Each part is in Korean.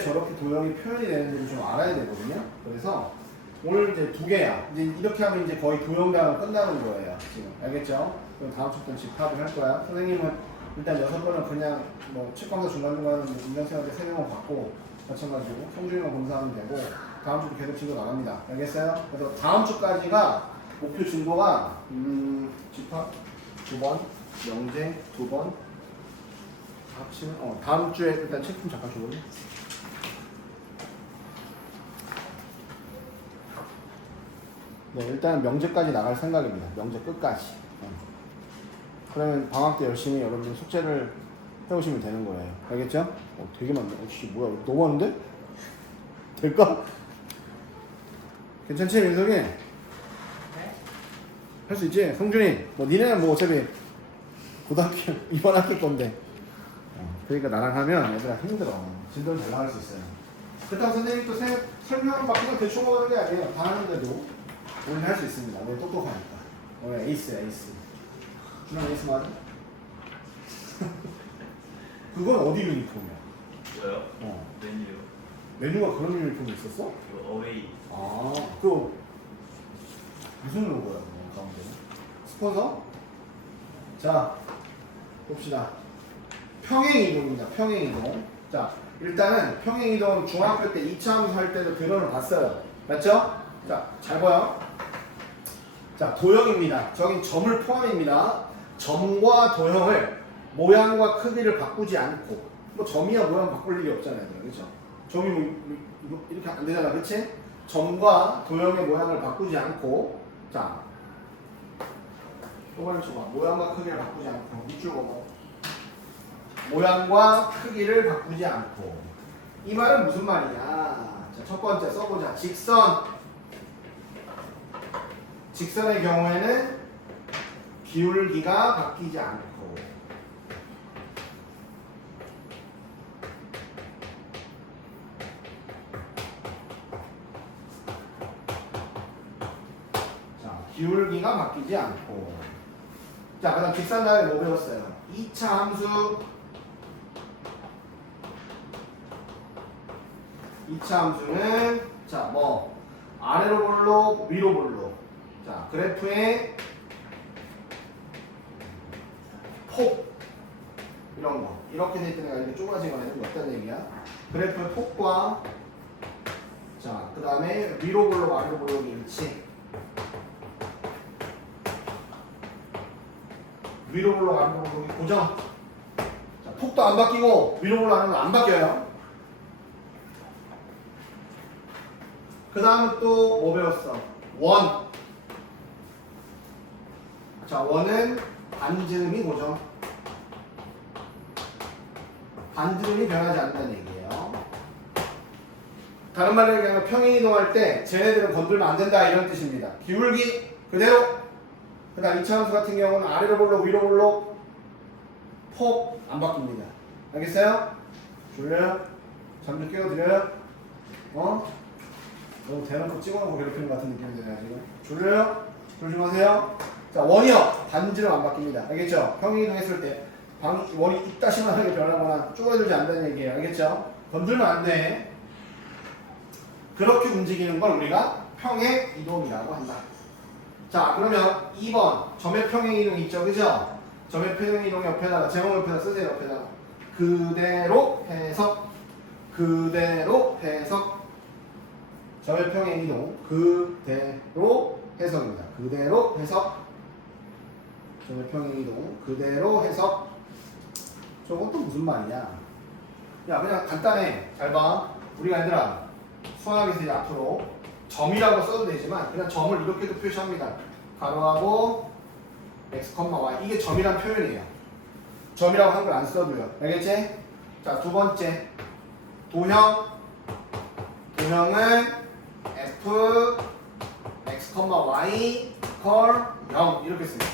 저렇게 도형이 표현이 되는지를 좀 알아야 되거든요. 그래서 오늘 이제 두 개야. 이제 이렇게 하면 이제 거의 도형 단원 끝나는 거예요. 지금 알겠죠? 그럼 다음 주부터 집합을 할 거야. 선생님은 일단 6번은 그냥 뭐 측강사 중간중간 인간생활 때 3명은 받고 마찬가지고 성준이만 검사하면 되고 다음 주도 계속 진도 나갑니다. 알겠어요? 그래서 다음 주까지가 목표 진도가 집합 2번, 영재 2번 합치면 다음 주에 일단 책 좀 잠깐 줘볼래? 네, 일단은 명제까지 나갈 생각입니다. 명제 끝까지. 그러면 방학 때 열심히 여러분들 숙제를 해오시면 되는 거예요. 알겠죠? 되게 많네. 씨, 뭐야, 너무 많은데? 될까? 괜찮지, 민석이? 네? 할 수 있지? 성준이, 뭐 니네는 뭐 어차피 고등학교 이번 학기 건데. 그러니까 나랑 하면 얘들아 힘들어. 진도는 잘 나갈 수 있어요. 그렇다고 선생님이 또 설명을 받고 대충 오는 게 아니에요. 다 하는데도 오늘 할 수 있습니다. 오늘 똑똑하니까. 오늘 에이스야, 에이스. 준영 에이스 맞아? 그건 어디 유니폼이야? 저요? 메뉴요. 메뉴가 그런 유니폼이 있었어? 이거 어웨이. 아, 그 무슨 로고야? 가운데는? 스폰서? 자, 봅시다. 평행이동입니다. 평행이동. 자, 일단은 평행이동 중학교 때 2차 함수 할 때도 드론을 봤어요. 맞죠? 자, 잘 봐요. 자, 도형입니다. 저긴 점을 포함입니다. 점과 도형을 모양과 크기를 바꾸지 않고, 뭐 점이야 모양 바꿀 일이 없잖아요. 그렇죠? 점이 뭐 이렇게 안 되잖아. 그렇지? 점과 도형의 모양을 바꾸지 않고, 자, 또말 쳐봐. 모양과 크기를 바꾸지 않고, 밑줄 보고. 모양과 크기를 바꾸지 않고. 이 말은 무슨 말이냐? 자, 첫 번째 써보자. 직선. 직선의 경우에는 기울기가 바뀌지 않고. 자, 기울기가 바뀌지 않고. 자, 그 다음 직선 다음에 뭐 배웠어요? 2차 함수. 2차 함수는 자, 뭐 아래로 볼록, 위로 볼록. 자, 그래프의 폭 이런 거 이렇게 될 때는 이렇게 좁아지거나 이런 거 어떤 얘기야? 그래프의 폭과 자, 그 다음에 위로 볼록, 아래로 볼록의 일치. 위로 볼록, 아래로 볼록이 고정. 자, 폭도 안 바뀌고 위로 볼록, 아래로 안 바뀌어요. 그 다음에 또 뭐 배웠어? 원. 자, 원은 반지름이 고정. 반지름이 변하지 않는다는 얘기예요. 다른 말로 얘기하면 평행이동할 때 쟤네들은 건들면 안 된다 이런 뜻입니다. 기울기 그대로. 그 다음 2차 함수 같은 경우는 아래로 볼록, 위로 볼록, 폭 안 바뀝니다. 알겠어요? 졸려요? 잠 좀 깨워드려요? 너무 대놓고 찍어놓고 괴롭히는 것 같은 느낌이 드네요 지금. 졸려요? 조심하세요. 자, 원이요. 반지름 안 바뀝니다. 알겠죠? 평행이동 했을 때 원이 이따시만하게 변하거나 쪼그라들지 않는다는 얘기예요. 알겠죠? 건들면 안 돼. 그렇게 움직이는 걸 우리가 평행이동이라고 한다. 자, 그러면 2번 점의 평행이동 있죠? 그죠? 점의 평행이동 옆에다가 제목 옆에다 쓰세요. 옆에다가 그대로 해석. 그대로 해석. 점의 평행이동 그대로 해석입니다. 그대로 해석. 점의 평행이동 그대로 해석. 저건 또 무슨 말이냐? 야, 그냥 간단해. 잘 봐. 우리가 얘들아 수학에서 이제 앞으로 점이라고 써도 되지만 그냥 점을 이렇게도 표시합니다. 가로하고 x, y. 이게 점이란 표현이에요. 점이라고 한글 안 써도요. 알겠지? 자, 두 번째 도형. 도형은 f x, y 컬 0 이렇게 씁니다.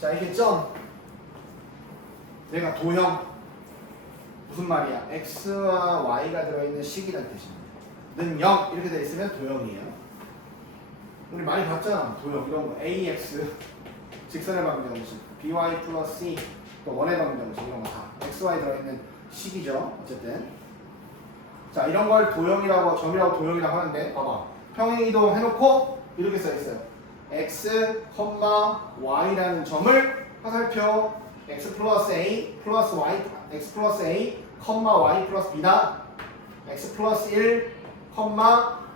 자, 이게 점. 얘가 도형. 무슨 말이야? x와 y가 들어있는 식이라는 뜻입니다. 는 0 이렇게 되어 있으면 도형이에요. 우리 많이 봤잖아. 도형 이런 거. ax 직선의 방정식, by 플러스 c 또 원의 방정식 이런 거 다 xy 들어있는 식이죠. 어쨌든. 자, 이런 걸 도형이라고, 점이라고 도형이라고 하는데, 봐봐. 평행이동 해놓고 이렇게 써있어요. x, y라는 점을 화살표 x 플러스 a 플러스 y, x 플러스 a, y 플러스 b다. x 플러스 1,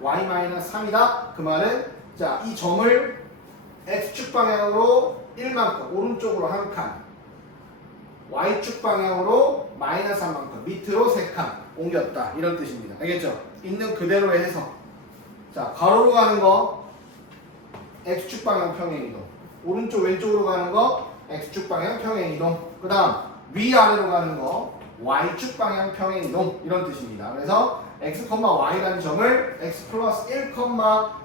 y 마이너스 3이다. 그 말은 자, 이 점을 x축 방향으로 1만큼 오른쪽으로 한 칸, y축 방향으로 마이너스 1만큼 밑으로 3칸 옮겼다. 이런 뜻입니다. 알겠죠? 있는 그대로의 해석. 자, 가로로 가는 거 x축 방향 평행이동, 오른쪽 왼쪽으로 가는 거 x축 방향 평행이동, 그 다음 위아래로 가는 거 y축 방향 평행이동, 이런 뜻입니다. 그래서 x, y라는 점을 x 플러스 1,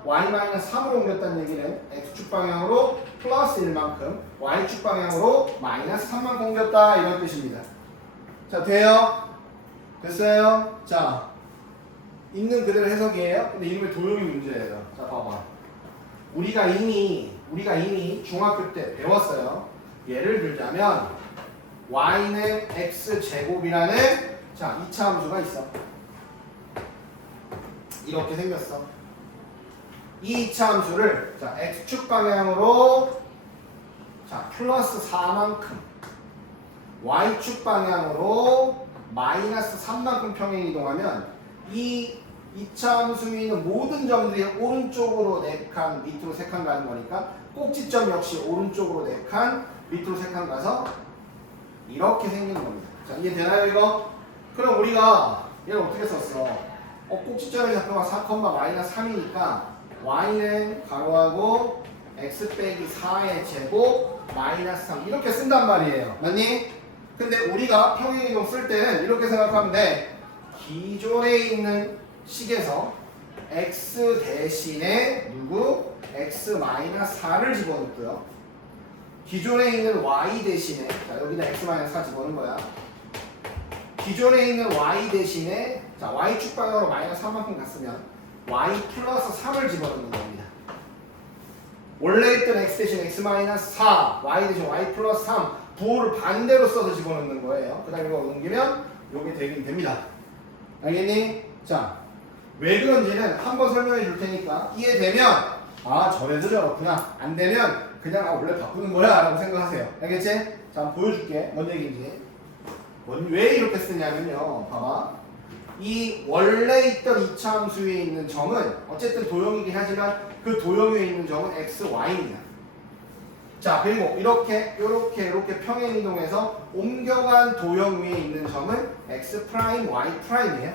y 마이너스 3으로 옮겼다는 얘기는 x축 방향으로 플러스 1만큼, y축 방향으로 마이너스 3만큼 옮겼다, 이런 뜻입니다. 자, 돼요? 됐어요? 자, 있는 그대로 해석이에요. 근데 이름이 도형이 문제예요. 자, 봐봐. 우리가 이미 중학교 때 배웠어요. 예를 들자면 y는 x제곱이라는 자, 2차 함수가 있어. 이렇게 생겼어. 이 2차 함수를 자, x축 방향으로 자, 플러스 4만큼, y축 방향으로 마이너스 3만큼 평행 이동하면 이 2차 함수에 있는 모든 점들이 오른쪽으로 4칸, 밑으로 3칸 가는 거니까 꼭지점 역시 오른쪽으로 4칸, 밑으로 3칸 가서 이렇게 생기는 겁니다. 자, 이해되나요, 이거? 그럼 우리가 얘를 어떻게 썼어? 꼭지점의 좌표가 4, 마이너스 3이니까 y는 가로하고 x 빼기 4의 제곱 마이너스 3 이렇게 쓴단 말이에요. 맞니? 근데 우리가 평행이동 쓸 때는 이렇게 생각하면 돼. 기존에 있는 식에서 x 대신에 누구? x 마이너스 4를 집어넣고요. 기존에 있는 y 대신에 자, 여기다 x 마이너스 4 집어넣은 거야. 기존에 있는 y 대신에 자, y축 방향으로 마이너스 3만큼 갔으면 y 플러스 3을 집어넣는 겁니다. 원래 있던 x 대신 x 마이너스 4, y 대신 y 플러스 3 부호를 반대로 써서 집어넣는 거예요. 그 다음에 이거 옮기면 요게 되긴 됩니다. 알겠니? 자, 왜 그런지는 한번 설명해 줄 테니까 이해되면 아, 저래도 어렵구나. 안 되면 그냥 아, 원래 바꾸는 거야 라고 생각하세요. 알겠지? 자, 한번 보여줄게. 뭔 얘기인지. 왜 이렇게 쓰냐면요. 봐봐. 이 원래 있던 2차 함수 위에 있는 점은 어쨌든 도형이긴 하지만 그 도형 위에 있는 점은 x, y입니다. 자, 그리고 이렇게 평행 이동해서 옮겨간 도형 위에 있는 점은 x 프라임, y 프라임이에요.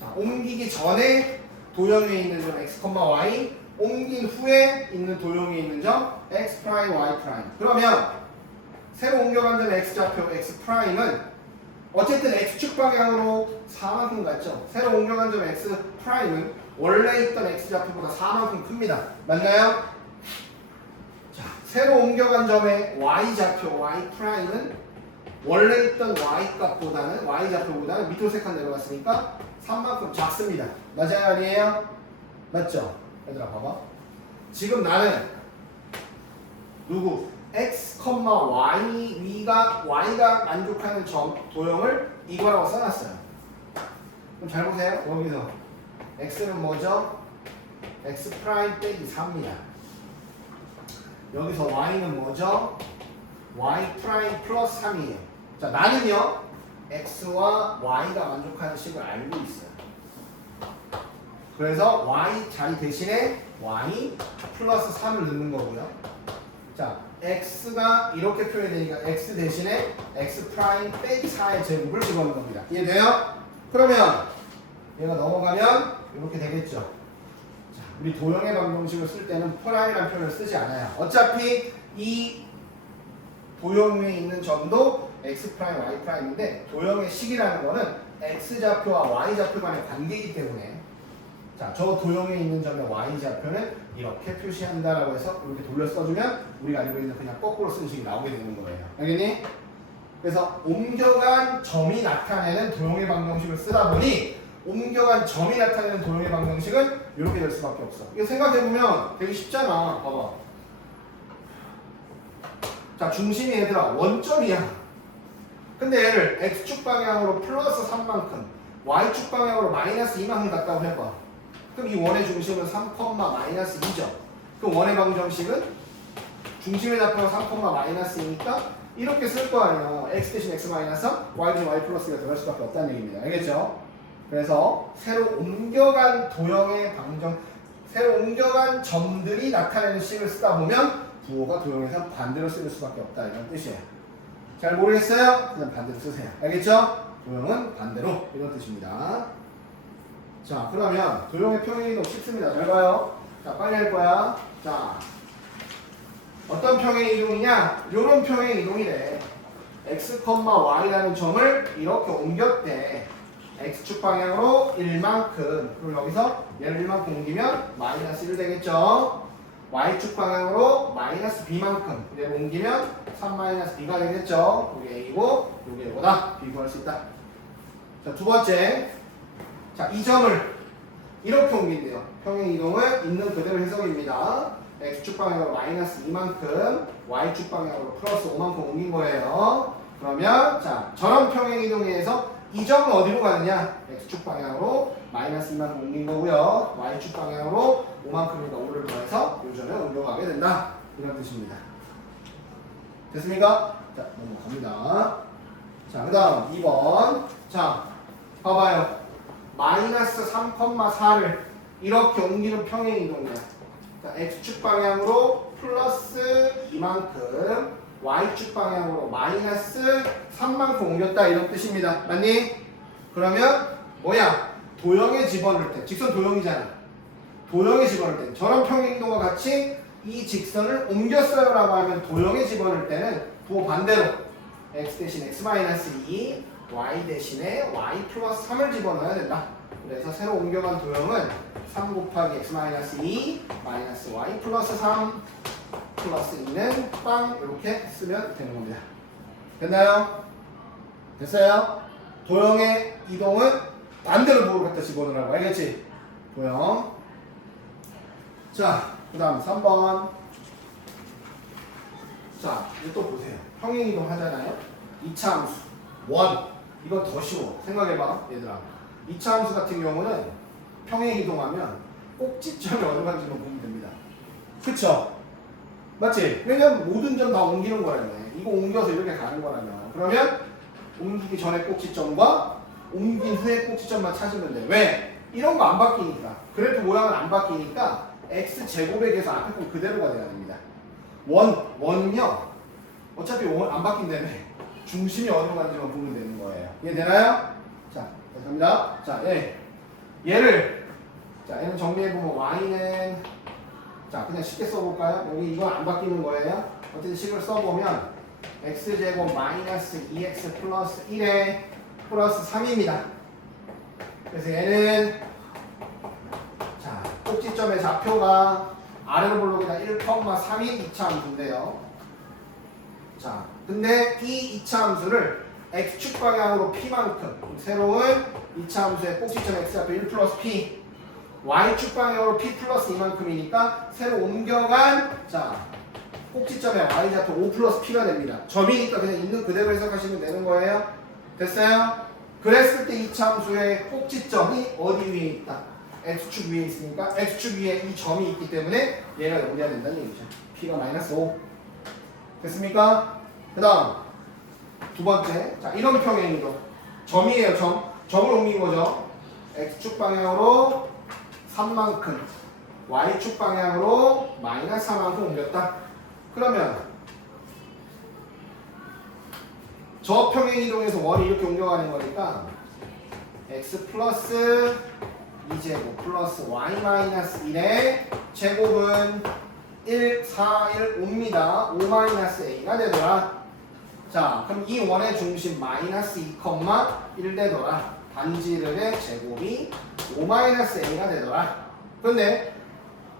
자, 옮기기 전에 도형 위에 있는 점 x, y, 옮긴 후에 있는 도형 위에 있는 점 x 프라임, y 프라임. 그러면 새로 옮겨간 점 x 좌표 x 프라임은 어쨌든 x축 방향으로 4만큼 갔죠. 새로 옮겨간 점 x 프라임은 원래 있던 x 좌표보다 4만큼 큽니다. 맞나요? 자, 새로 옮겨간 점의 y 좌표 y 프라임은 원래 있던 y 값보다는 y 좌표보다는 밑으로 3칸 내려갔으니까 3만큼 작습니다. 맞아요, 아니에요? 맞죠? 얘들아 봐봐. 지금 나는 누구? x, y가 만족하는 점 도형을 이거라고 써놨어요. 그럼 잘 보세요. 여기서 x는 뭐죠? x 프라임 빼기 4입니다. 여기서 y는 뭐죠? y 프라임 플러스 3이에요. 자, 나는요 x와 y가 만족하는 식을 알고 있어요. 그래서 y 자리 대신에 y 플러스 3을 넣는 거고요. 자, x가 이렇게 표현되니까 x 대신에 x 프라임 빼기 4의 제곱을 집어넣는 겁니다. 이해돼요? 그러면 얘가 넘어가면 이렇게 되겠죠. 자, 우리 도형의 방정식을 쓸 때는 프라임이라는 표현을 쓰지 않아요. 어차피 이 도형 위에 있는 점도 x 프라임, y 프라임인데 도형의 식이라는 거는 x 좌표와 y 좌표 간의 관계이기 때문에 자, 저 도형에 있는 점의 y 좌표는 이렇게 표시한다라고 해서 이렇게 돌려 써주면 우리가 알고 있는 그냥 거꾸로 쓰는 식이 나오게 되는 거예요. 알겠니? 그래서 옮겨간 점이 나타내는 도형의 방정식을 쓰다 보니 옮겨간 점이 나타내는 도형의 방정식은 이렇게 될 수밖에 없어. 이거 생각해보면 되게 쉽잖아. 봐봐. 자, 중심이 얘들아 원점이야. 근데 얘를 x축 방향으로 플러스 3만큼 y축 방향으로 마이너스 2만큼 갔다고 해봐. 그럼 이 원의 중심은 3, 마이너스 2죠. 그럼 원의 방정식은 중심의 좌표가 3, 마이너스 2니까 이렇게 쓸 거 아니에요. x 대신 x 마이너스 3, y 대신 y 플러스가 들어갈 수밖에 없다는 얘기입니다. 알겠죠? 그래서 새로 옮겨간 도형의 방정, 새로 옮겨간 점들이 나타내는 식을 쓰다 보면 부호가 도형에서 반대로 쓰일 수밖에 없다 이런 뜻이에요. 잘 모르겠어요? 그냥 반대로 쓰세요. 알겠죠? 도형은 반대로 이런 뜻입니다. 자, 그러면 도형의 평행이동 쉽습니다. 잘 봐요. 자, 빨리 할 거야. 자, 어떤 평행이동이냐? 요런 평행이동이래. x, y라는 점을 이렇게 옮겼대. x축 방향으로 1만큼. 그럼 여기서 얘를 1만큼 옮기면 마이너스 1 되겠죠? y축 방향으로 마이너스 b만큼. 얘를 옮기면 3 마이너스 b가 되겠죠? 이게 a고, 이게 뭐다? b 구할 수 있다. 자, 두 번째. 자, 이 점을 이렇게 옮긴대요. 평행이동은 있는 그대로 해석입니다. x축 방향으로 마이너스 2만큼, y축 방향으로 플러스 5만큼 옮긴 거예요. 그러면 자, 저런 평행이동에서 이 점은 어디로 가느냐? x축 방향으로 마이너스 2만큼 옮긴 거고요. y축 방향으로 5만큼이니까 5를 더해서 요 점에 옮겨가게 된다. 이런 뜻입니다. 됐습니까? 자, 넘어갑니다. 자, 그 다음 2번. 자, 봐봐요. 마이너스 3,4를 이렇게 옮기는 평행이동이야. 자, x축 방향으로 플러스 2만큼, y축 방향으로 마이너스 3만큼 옮겼다 이런 뜻입니다. 맞니? 그러면 뭐야? 도형에 집어넣을 때, 직선 도형이잖아. 도형에 집어넣을 때 저런 평행이동과 같이 이 직선을 옮겼어요 라고 하면 도형에 집어넣을 때는 부호 반대로 x 대신 x 마이너스 2, y 대신에 y 플러스 3을 집어넣어야 된다. 그래서 새로 옮겨간 도형은 3 곱하기 x 마이너스 2 마이너스 y 플러스 3 플러스 2는 빵 이렇게 쓰면 되는 겁니다. 됐나요? 됐어요? 도형의 이동은 반대로 부호를 갖다 집어넣으라고 알겠지? 도형. 자, 그 다음 3번. 자, 이거 또 보세요. 평행이동 하잖아요. 2차 함수 원. 이건 더 쉬워. 생각해봐 얘들아. 2차 함수 같은 경우는 평행이동하면 꼭지점이 어디 가는지만 보면 됩니다. 그쵸? 맞지? 왜냐면 모든 점 다 옮기는 거라며. 이거 옮겨서 이렇게 가는 거라며. 그러면 옮기기 전에 꼭지점과 옮긴 후에 꼭지점만 찾으면 돼. 왜? 이런 거 안 바뀌니까. 그래프 모양은 안 바뀌니까 x제곱에 비해서 앞에 건 그대로가 돼야 됩니다. 원은요. 어차피 안 바뀐다며. 중심이 어디로 가는지만 보면 되는 거예요. 이해되나요? 자, 감사합니다. 자, 얘를 자, 얘는 정리해보면 y는 자, 그냥 쉽게 써볼까요? 여기 이건 안 바뀌는 거예요. 어쨌든 식을 써보면 x제곱 마이너스 2x 플러스 1에 플러스 3입니다. 그래서 얘는 자, 꼭지점의 좌표가 아래로 볼록이다 1,3인 2차 함수인데요. 자, 근데 이 2차 함수를 x축 방향으로 p만큼 새로운 2차 함수의 꼭지점 x좌표 1 플러스 p y축 방향으로 p 플러스 2만큼이니까 새로 옮겨간 자 꼭지점의 y좌표 5 플러스 p가 됩니다. 점이니까 그냥 있는 그대로 해석하시면 되는 거예요. 됐어요? 그랬을 때 2차 함수의 꼭지점이 어디 위에 있다? x축 위에 있으니까 x축 위에 이 점이 있기 때문에 얘가 연결해야 된다는 얘기죠. p가 마이너스 5. 됐습니까? 그 다음 두 번째. 자, 이런 평행이동. 점이에요. 점을 옮긴 거죠. x축 방향으로 3만큼 y축 방향으로 마이너스 4만큼 옮겼다. 그러면 저 평행이동에서 원이 이렇게 옮겨가는 거니까 x 플러스 2제곱 플러스 y 마이너스 1의 제곱은 1, 4, 1, 5입니다. 5 마이너스 a가 되더라. 자, 그럼 이 원의 중심 마이너스 2,1 되더라. 반지름의 제곱이 5 마이너스 a가 되더라. 그런데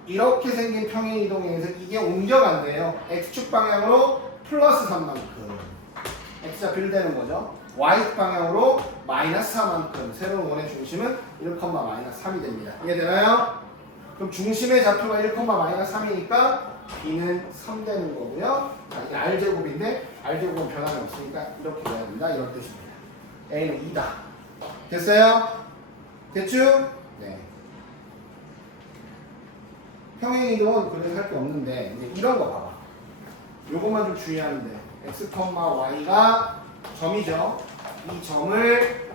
이렇게 생긴 평행이동에서 이게 옮겨간대요. x축 방향으로 플러스 3만큼 x좌표 1 되는 거죠. y 방향으로 마이너스 4만큼 새로운 원의 중심은 1, 마이너스 3이 됩니다. 이해되나요? 그럼 중심의 좌표가 1, 마이너스 3이니까 b는 3 되는 거고요. 자, 이게 r제곱인데 r제곱은 변함이 없으니까 이렇게 돼야 된다 이런 뜻입니다. a는 2다. 됐어요? 됐죠? 네. 평행이동은 그래서 할 게 없는데 이제 이런 거 봐봐. 요것만 좀 주의하는데 x, y가 점이죠. 이 점을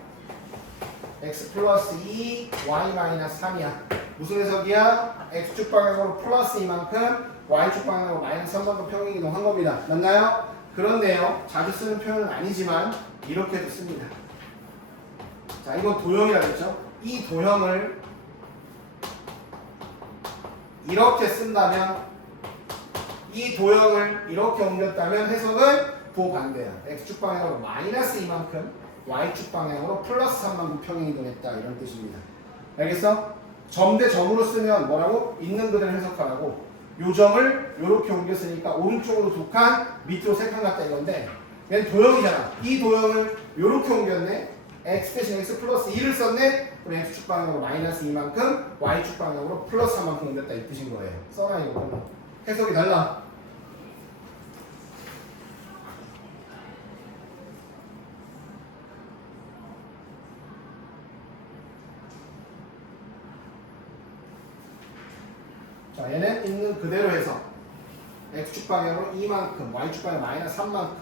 x 플러스 2, y 마이너스 3이야. 무슨 해석이야? x축 방향으로 플러스 이만큼, y축 방향으로 마이너스 3만큼 평행이동 한 겁니다. 맞나요? 그런데요, 자주 쓰는 표현은 아니지만 이렇게도 씁니다. 자, 이건 도형이라고 했죠? 이 도형을 이렇게 쓴다면, 이 도형을 이렇게 옮겼다면 해석은 부반대야. x축 방향으로 마이너스 이만큼, y축 방향으로 플러스 3만큼 평행이동했다 이런 뜻입니다. 알겠어? 점 대 점으로 쓰면 뭐라고? 있는 그대로 해석하라고. 요 점을 이렇게 옮겼으니까 오른쪽으로 2칸, 밑으로 3칸 갔다 이건데 얘는 도형이잖아. 이 도형을 이렇게 옮겼네. x 대신 x 플러스 2를 썼네. 그럼 x축 방향으로 마이너스 2만큼, y축 방향으로 플러스 3만큼 옮겼다 이 뜻인 거예요. 써라 이거. 해석이 달라. 자, 얘는 있는 그대로 해서 x축 방향으로 2만큼, y축 방향 마이너스 3만큼.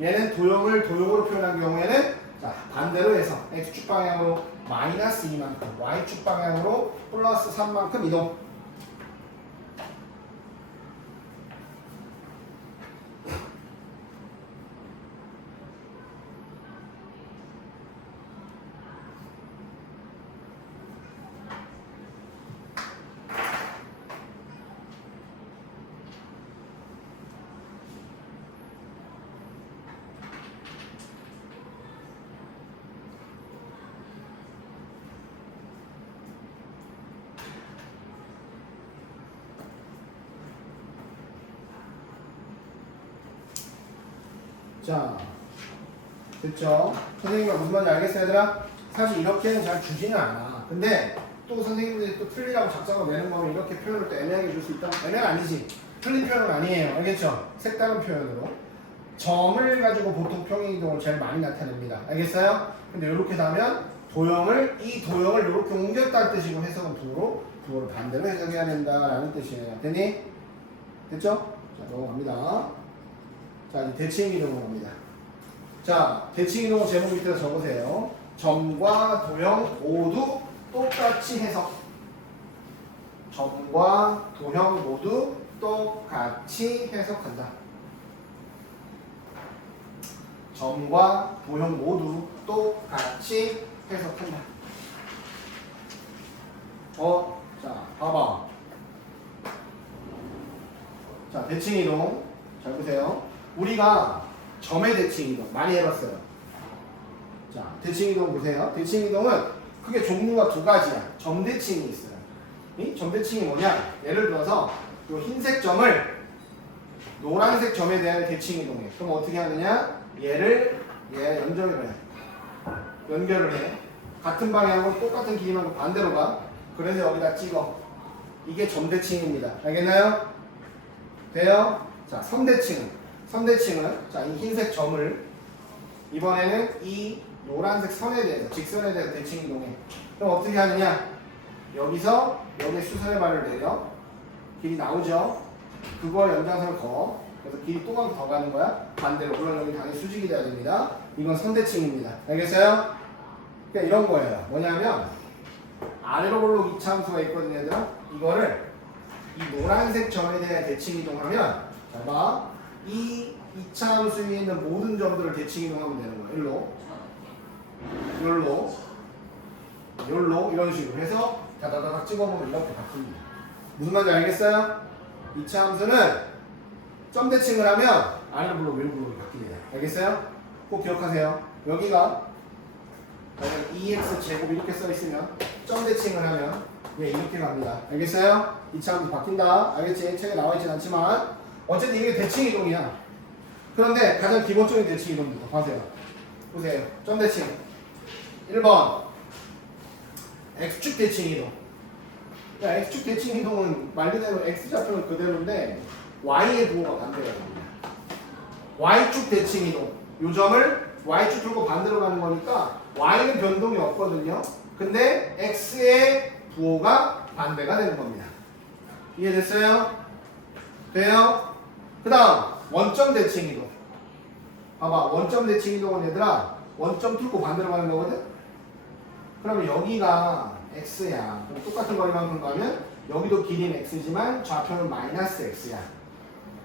얘는 도형을 도형으로 표현한 경우에는 자, 반대로 해서 x축 방향으로 마이너스 2만큼, y축 방향으로 플러스 3만큼 이동. 자, 됐죠? 선생님이 무슨 말인지 알겠어요, 얘들아? 사실 이렇게는 잘 주지는 않아. 근데 또 선생님들이 또 틀리라고 작성을 내는 거면 이렇게 표현을 또 애매하게 줄 수 있다? 애매는 아니지. 틀린 표현은 아니에요. 알겠죠? 색다른 표현으로. 점을 가지고 보통 평행이동을 제일 많이 나타냅니다. 알겠어요? 근데 이렇게 하면 이 도형을 이렇게 옮겼다는 뜻이고 해석은 부호를 반대로 해석해야 된다라는 뜻이에요. 됐니? 됐죠? 자, 넘어갑니다. 자, 이제 대칭이동으로 갑니다. 자, 대칭이동은 제목 밑에다 적으세요. 점과 도형 모두 똑같이 해석. 점과 도형 모두 똑같이 해석한다. 점과 도형 모두 똑같이 해석한다. 자, 봐봐. 자, 대칭이동. 잘 보세요. 우리가 점의 대칭이동 많이 해봤어요. 자, 대칭이동 보세요. 대칭이동은 크게 종류가 두 가지야. 점대칭이 있어요. 이 점대칭이 뭐냐? 예를 들어서 이 흰색 점을 노란색 점에 대한 대칭이동해. 그럼 어떻게 하느냐? 얘 연결을 해. 연결을 해. 같은 방향으로 똑같은 길이만큼 반대로 가. 그래서 여기다 찍어. 이게 점대칭입니다. 알겠나요? 돼요? 자, 선대칭은 자, 이 흰색 점을 이번에는 이 노란색 선에 대해서 직선에 대해서 대칭 이동해. 그럼 어떻게 하느냐? 여기서 여기에 수선의 발을 내려 길이 나오죠. 그거 연장선을 그어. 그래서 길이 또 더 가는 거야. 반대로. 물론 여기 당연히 수직이 돼야 됩니다. 이건 선대칭입니다. 알겠어요? 그러니까 이런 거예요. 뭐냐면 아래로 볼록 이차함수가 있거든요, 얘들아. 이거를 이 노란색 점에 대한 대칭 이동하면 잘 봐. 이 이차함수 위에 있는 모든 점들을 대칭 이동하면 되는 거야. 요로 이런 식으로 해서 다다다닥 찍어보면 이렇게 바뀝니다. 무슨 말인지 알겠어요? 이차함수는 점 대칭을 하면 아래로 블록 위로 블록이 바뀝니다. 알겠어요? 꼭 기억하세요. 여기가 만약 2x 제곱 이렇게 써 있으면 점 대칭을 하면 이렇게 갑니다. 알겠어요? 이차함수 바뀐다. 알겠지? 책에 나와 있진 않지만 어쨌든 이게 대칭 이동이야. 그런데 가장 기본적인 대칭 이동부터 보세요. 점 대칭. 1번 x축 대칭 이동. x축 대칭 이동은 말 그대로 x좌표는 그대로인데 y의 부호가 반대가 됩니다. y축 대칭 이동. 요 점을 y축 들고 반대로 가는 거니까 y는 변동이 없거든요. 근데 x의 부호가 반대가 되는 겁니다. 이해됐어요? 돼요? 그 다음 원점 대칭 이동. 봐봐, 원점 대칭 이동은 얘들아 원점 뚫고 반대로 가는 거거든? 그러면 여기가 x야. 그럼 똑같은 거리만큼 가면 여기도 길이는 x지만 좌표는 마이너스 x야.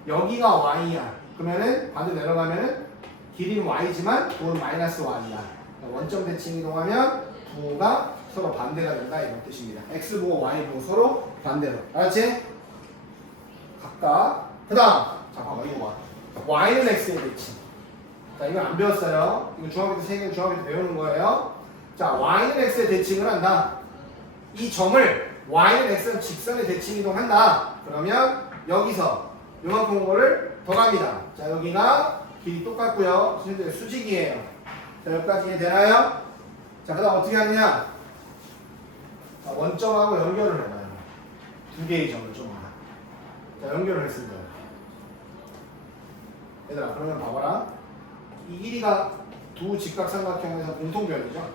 여기가 y야. 그러면은 반대로 내려가면은 길이는 y지만 부호는 마이너스 y야. 원점 대칭 이동하면 부호가 서로 반대가 된다 이런 뜻입니다. x 부호, y 부호 서로 반대로. 알았지? 각각. 그 다음 자 봐봐 이거 봐. y는 x의 대칭. 자 이거 안 배웠어요. 이거 중학교 때 3개 중학교 때 배우는 거예요. 자 y는 x의 대칭을 한다. 이 점을 y는 x는 직선의 대칭 이동한다. 그러면 여기서 요만큼 거를 더 갑니다. 자 여기가 길이 똑같고요. 선생님들 수직이에요. 자 여기까지 이해되나요? 자 그 다음 어떻게 하느냐. 자, 원점하고 연결을 해봐요. 두 개의 점을 좀 하나. 자 연결을 했습니다. 얘들아 그러면 봐봐라. 이 길이가 두 직각삼각형에서 공통변이죠.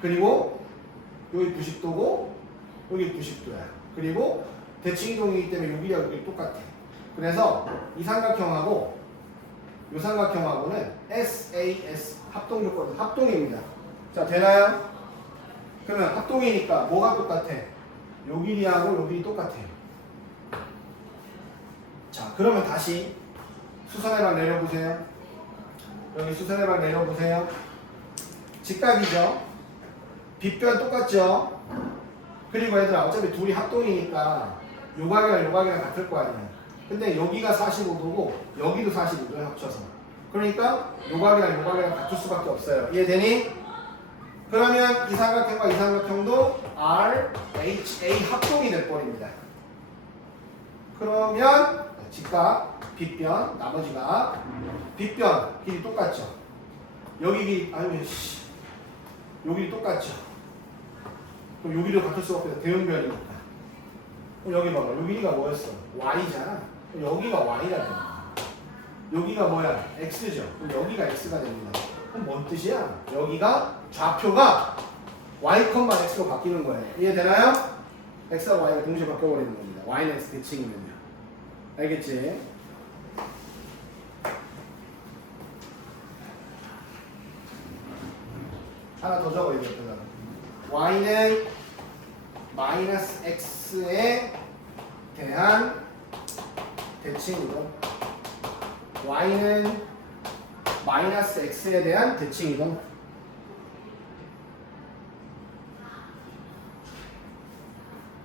그리고 여기 90도고 여기 90도야. 그리고 대칭이동이기 때문에 여기랑 여기 똑같아. 그래서 이 삼각형하고 이 삼각형하고는 SAS 합동 조건 합동입니다. 자 되나요? 그러면 합동이니까 뭐가 똑같아? 요 길이하고 요 길이 똑같아요. 자 그러면 다시 수선의 방 내려보세요. 여기 수선의 방 내려보세요. 직각이죠. 빗변 똑같죠. 그리고 얘들아 어차피 둘이 합동이니까 요각이랑 요각이랑 같을 거 아니야. 근데 여기가 45도고 여기도 45도에 합쳐서. 그러니까 요각이랑 요각이랑 같을 수밖에 없어요. 이해되니? 그러면 이 삼각형과 이 삼각형도 RHA 합동이 될 뻔입니다. 그러면 직각, 빗변, 나머지가 빗변 길이 똑같죠. 여기 길이 아유 씨. 여기 똑같죠. 그럼 여기도 같을 수밖에 없어. 대응변이니까. 그럼 여기 봐봐. 여기가 뭐였어? y잖아. 그럼 여기가 y가 됩니다. 여기가 뭐야? x죠. 그럼 여기가 x가 됩니다. 그럼 뭔 뜻이야? 여기가 좌표가 y, x로 바뀌는 거예요. 이해되나요? x와 y가 동시에 바뀌어버리는 겁니다. y는 x 대칭이면요. 알겠지? 하나 더 적어 이제 y는 마이너스 x에 대한 대칭이동. y는 마이너스 x에 대한 대칭이동.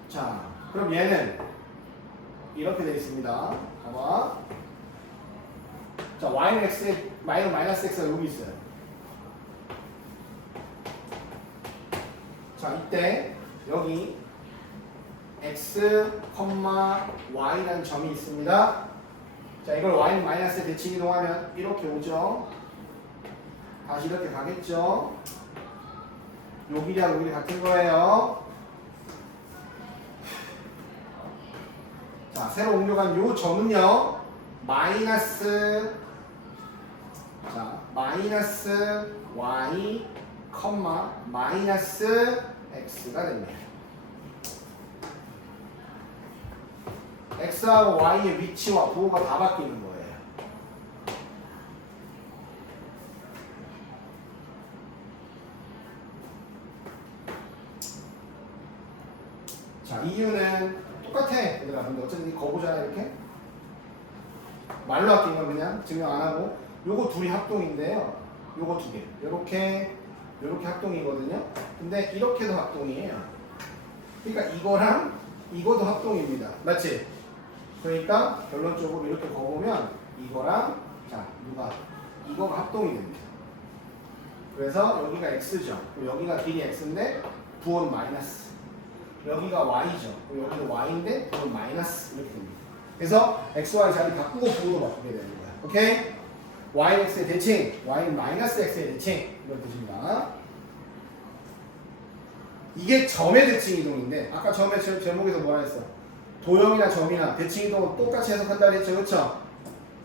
자, 그럼 얘는 이렇게 되어 있습니다. 봐봐. 자, y는 x에 마이너스 x가 여기 있어요. 자, 이때 여기 x, y라는 점이 있습니다. 자, 이걸 y는 마이너스에 대칭 이동하면 이렇게 오죠. 다시 이렇게 가겠죠. 요 길이하고 요 길이 같은 거예요. 자, 새로 옮겨간 요 점은요. 마이너스 y, 마이너스 x가 됩니다. x하고 y의 위치와 부호가 다 바뀌는 거예요. 자, 이유는 똑같아. 얘들아, 근데 어쨌든 거보잖아 이렇게. 말로 바뀐 건 그냥 증명 안 하고. 요거 둘이 합동인데요. 요거 두 개. 요렇게 합동이거든요. 근데 이렇게도 합동이에요. 그러니까 이거랑 이거도 합동입니다. 맞지? 그러니까 결론적으로 이렇게 거보면 이거랑 이거가 합동이 됩니다. 그래서 여기가 x죠. 그리고 여기가 길이 x인데 부호는 마이너스. 여기가 y죠. 그리고 여기도 y인데 부호는 마이너스 이렇게 됩니다. 그래서 x, y 자리 바꾸고 부호도 바꾸게 되는 거야. 오케이? y는 x의 대칭, y는 마이너스 x의 대칭 이런 뜻입니다. 이게 점의 대칭 이동인데 아까 처음에 제목에서 뭐라 했어? 도형이나 점이나 대칭 이동은 똑같이 해석한다 그랬죠, 그렇죠?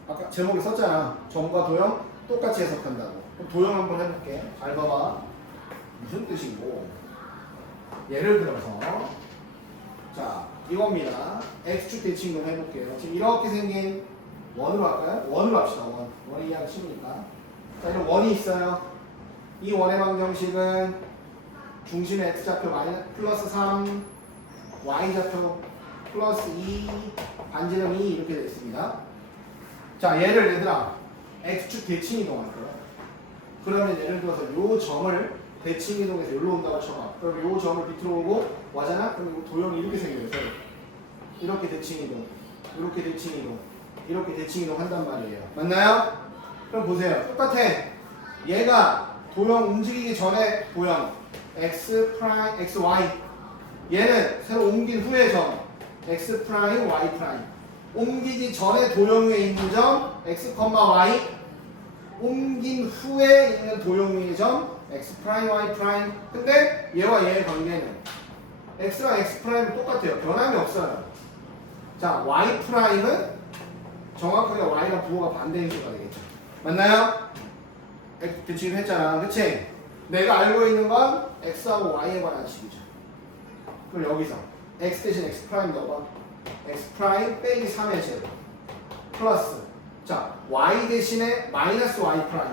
아까 제목에 썼잖아. 점과 도형 똑같이 해석한다고. 그럼 도형 한번 해볼게. 잘 봐봐. 무슨 뜻이고? 예를 들어서 자 이겁니다. x축 대칭 좀 해볼게요. 지금 이렇게 생긴 원으로 할까요? 원으로 합시다. 원이 이해하기 쉬우니까. 자 이런 원이 있어요. 이 원의 방정식은 중심의 x좌표 플러스 3 y좌표 플러스 2 반지름 2 이렇게 되어 있습니다. 자 얘를 얘들아 x축 대칭 이동할 거야. 그러면 예를 들어서 요 점을 대칭 이동해서 여기로 온다고 쳐봐. 그럼 요 점을 밑으로 오고 와잖아? 그럼 이 도형이 이렇게 생겨요. 서로. 이렇게 대칭 이동, 이렇게 대칭 이동, 이렇게 대칭 이동 한단 말이에요. 맞나요? 그럼 보세요. 똑같아. 얘가 도형 움직이기 전에 도형 x 프라임, x, y. 얘는 새로 옮긴 후의 점 x 프라임, y 프라임. 옮기기 전에 도형 위에 있는 점 x, y. 옮긴 후에 있는 도형 위의 점 x 프라임, y 프라임. 근데 얘와 얘의 관계는 x랑 x 프라임은 똑같아요. 변함이 없어요. 자, y 프라임은 정확하게 y랑 부호가 반대인 수가 되겠죠. 맞나요? 지금 했잖아. 그치? 내가 알고 있는 건 x하고 y에 관한 식이죠. 그럼 여기서 x 대신 x 프라임 넣어봐. x 프라임 빼기 3의 제곱 플러스 자 y 대신에 마이너스 y 프라임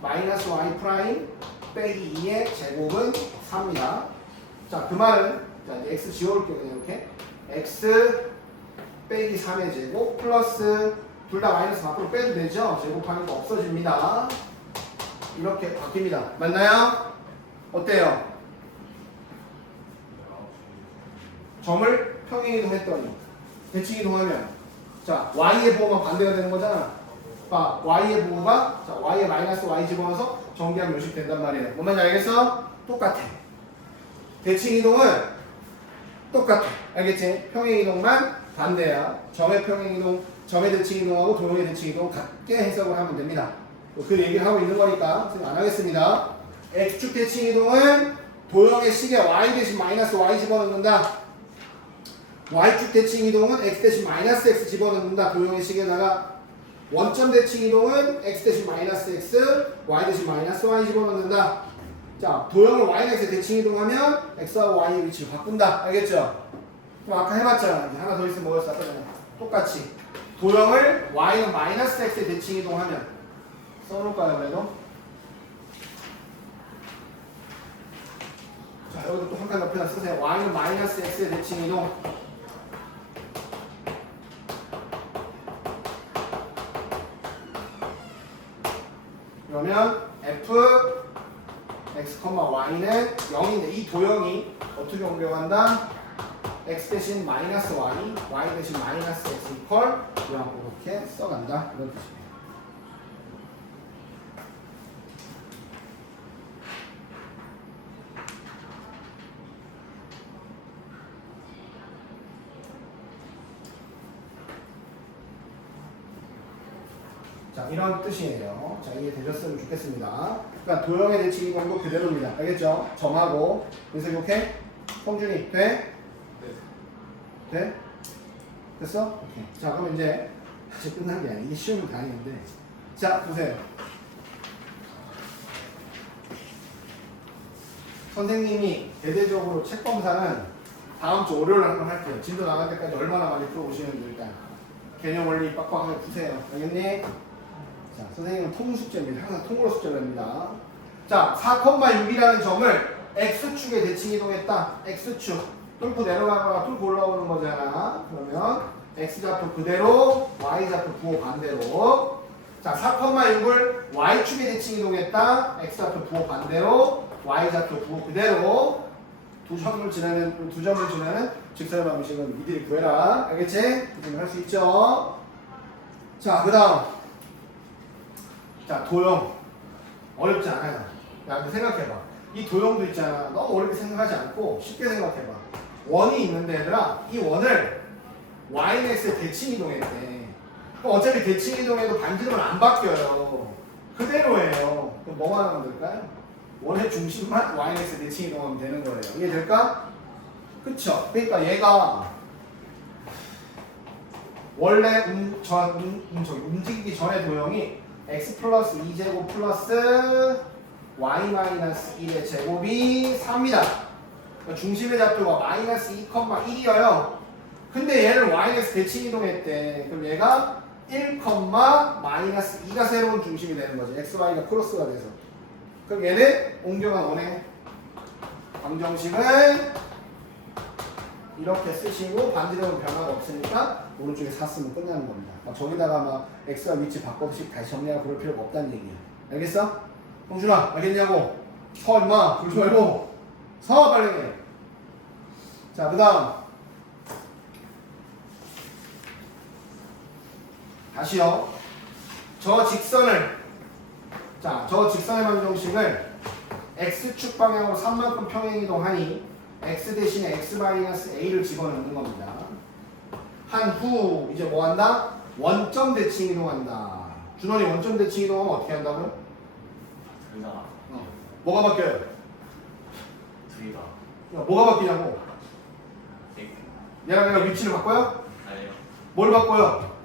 마이너스 y 프라임 빼기 2의 제곱은 4입니다. 자 그 말은 자 이제 x 지워볼게요. 그냥 이렇게 x 빼기 3의 제곱 플러스 둘 다 마이너스 밖으로 빼도 되죠. 제곱하는 거 없어집니다. 이렇게 바뀝니다. 맞나요? 어때요? 점을 평행이동했더니 대칭이동하면 자 y의 부호가 반대가 되는 거잖아. 봐 y의 부호가 자 y에 마이너스 y 집어넣어서 정비하면 요식 된단 말이에요. 뭔 말인지 알겠어? 똑같아. 대칭이동은 똑같아. 알겠지? 평행이동만 반대야. 점의 평행이동, 점의 대칭이동하고 도형의 대칭이동 같게 해석을 하면 됩니다. 그 얘기를 하고 있는 거니까 지금 안 하겠습니다. x축 대칭이동은 도형의 식에 y 대신 마이너스 y 집어넣는다. y축 대칭이동은 x 대신 마이너스 x 집어넣는다. 도형의 식에다가 원점 대칭이동은 x 대신 마이너스 x, y 대신 마이너스 y 집어넣는다. 자, 도형을 y랑 x에 대칭이동하면 x하고 y의 위치를 바꾼다. 알겠죠? 그럼 아까 해봤잖아. 이제 하나 더 있으면 뭐였어? 똑같이 도형을 y는 마이너스 x에 대칭이동하면 써놓을까요? 그래도? 자, 여기도 또 한 칸 옆에다 쓰세요. y는 마이너스 x에 대칭이동 그러면 f x, y는 0인데 이 도형이 어떻게 옮겨간다? x 대신 마이너스 y, y 대신 마이너스 x 이퀄 이렇게 써간다. 이런 뜻입니다. 자, 이런 뜻이에요. 자, 이해되셨으면 좋겠습니다. 그러니까 도형의 대칭이동도 그대로입니다. 알겠죠? 점하고. 그래서 이렇게 성준이 돼? 돼? 됐어? 오케이. 자, 그럼 이제 사실 끝난 게 아니에요. 이게 쉬운 게 아닌데. 자, 보세요. 선생님이 대대적으로 책 검사는 다음 주 월요일에 한번 할게요. 진도 나갈 때까지 얼마나 많이 풀어오시는지 일단 개념 원리 빡빡하게 푸세요. 알겠니? 자, 선생님은 통 숙제입니다. 항상 통으로 숙제를 합니다. 자, 4,6이라는 점을 x축에 대칭이동했다. x축. 뚫고 내려가거나 뚫고 올라오는 거잖아. 그러면 x좌표 그대로, y좌표 부호 반대로. 자, 4,6을 y축에 대칭이동했다. x좌표 부호 반대로, y좌표 부호 그대로. 두 점을 지나는 직선의 방식은 이들이 구해라. 알겠지? 이제는 할 수 있죠? 자, 그 다음. 자, 도형. 어렵지 않아요. 야, 근데 생각해봐. 이 도형도 있잖아. 너무 어렵게 생각하지 않고 쉽게 생각해봐. 원이 있는데 얘들아, 이 원을 y는 x에 대칭이동했대. 그럼 어차피 대칭이동해도 반지름은 안 바뀌어요. 그대로예요. 그럼 뭐만 하면 될까요? 원의 중심만 y는 x에 대칭이동하면 되는 거예요. 이해될까? 그쵸? 그러니까 얘가 원래 움직이기 전에 도형이 x 플러스 2제곱 플러스 y 마이너스 1의 제곱이 4입니다. 중심의 좌표가 마이너스 2,1이어요. 근데 얘를 yx 대칭 이동했대. 그럼 얘가 1, 마이너스 2가 새로운 중심이 되는 거지. xy가 크로스가 돼서. 그럼 얘는 옮겨가 오네. 방정식을 이렇게 쓰시고 반지름은 변화가 없으니까 오른쪽에 4 쓰면 끝나는 겁니다. 막 저기다가 막 x와 위치 바꿔씩 다시 정리하고 그럴 필요가 없다는 얘기야. 알겠어? 홍준아 알겠냐고? 서 임마 불지 말고 서 빨리. 자 그 다음 다시요. 저 직선의 방정식을 x축 방향으로 3만큼 평행이동하니 x 대신에 x-a를 집어넣는 겁니다. 한 후 이제 뭐 한다? 원점 대칭 이동한다. 준원이 원점 대칭 이동하면 어떻게 한다고요? 둘 다. 뭐가 바뀌어요? 둘이 다. 야, 뭐가 바뀌냐고? 얘랑 얘가 위치를 바꿔요? 아니요. 뭘 바꿔요?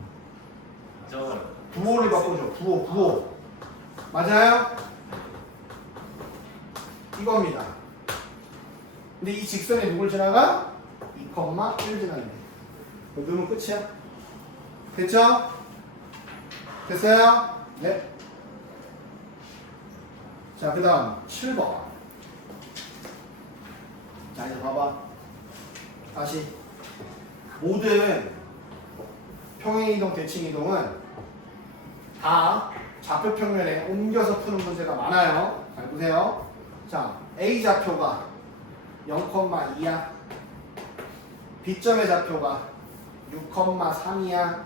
저거를. 부호를 바꾸죠. 부호. 맞아요? 이겁니다. 근데 이 직선에 누굴 지나가? 2,1 지나는데. 넣으면 끝이야. 됐죠? 됐어요? 네. 자, 그 다음 7번. 자, 이제 봐봐. 다시. 모든 평행이동, 대칭이동은 다 좌표 평면에 옮겨서 푸는 문제가 많아요. 잘 보세요. 자, A 좌표가 0,2야. B점의 좌표가 6,3이야.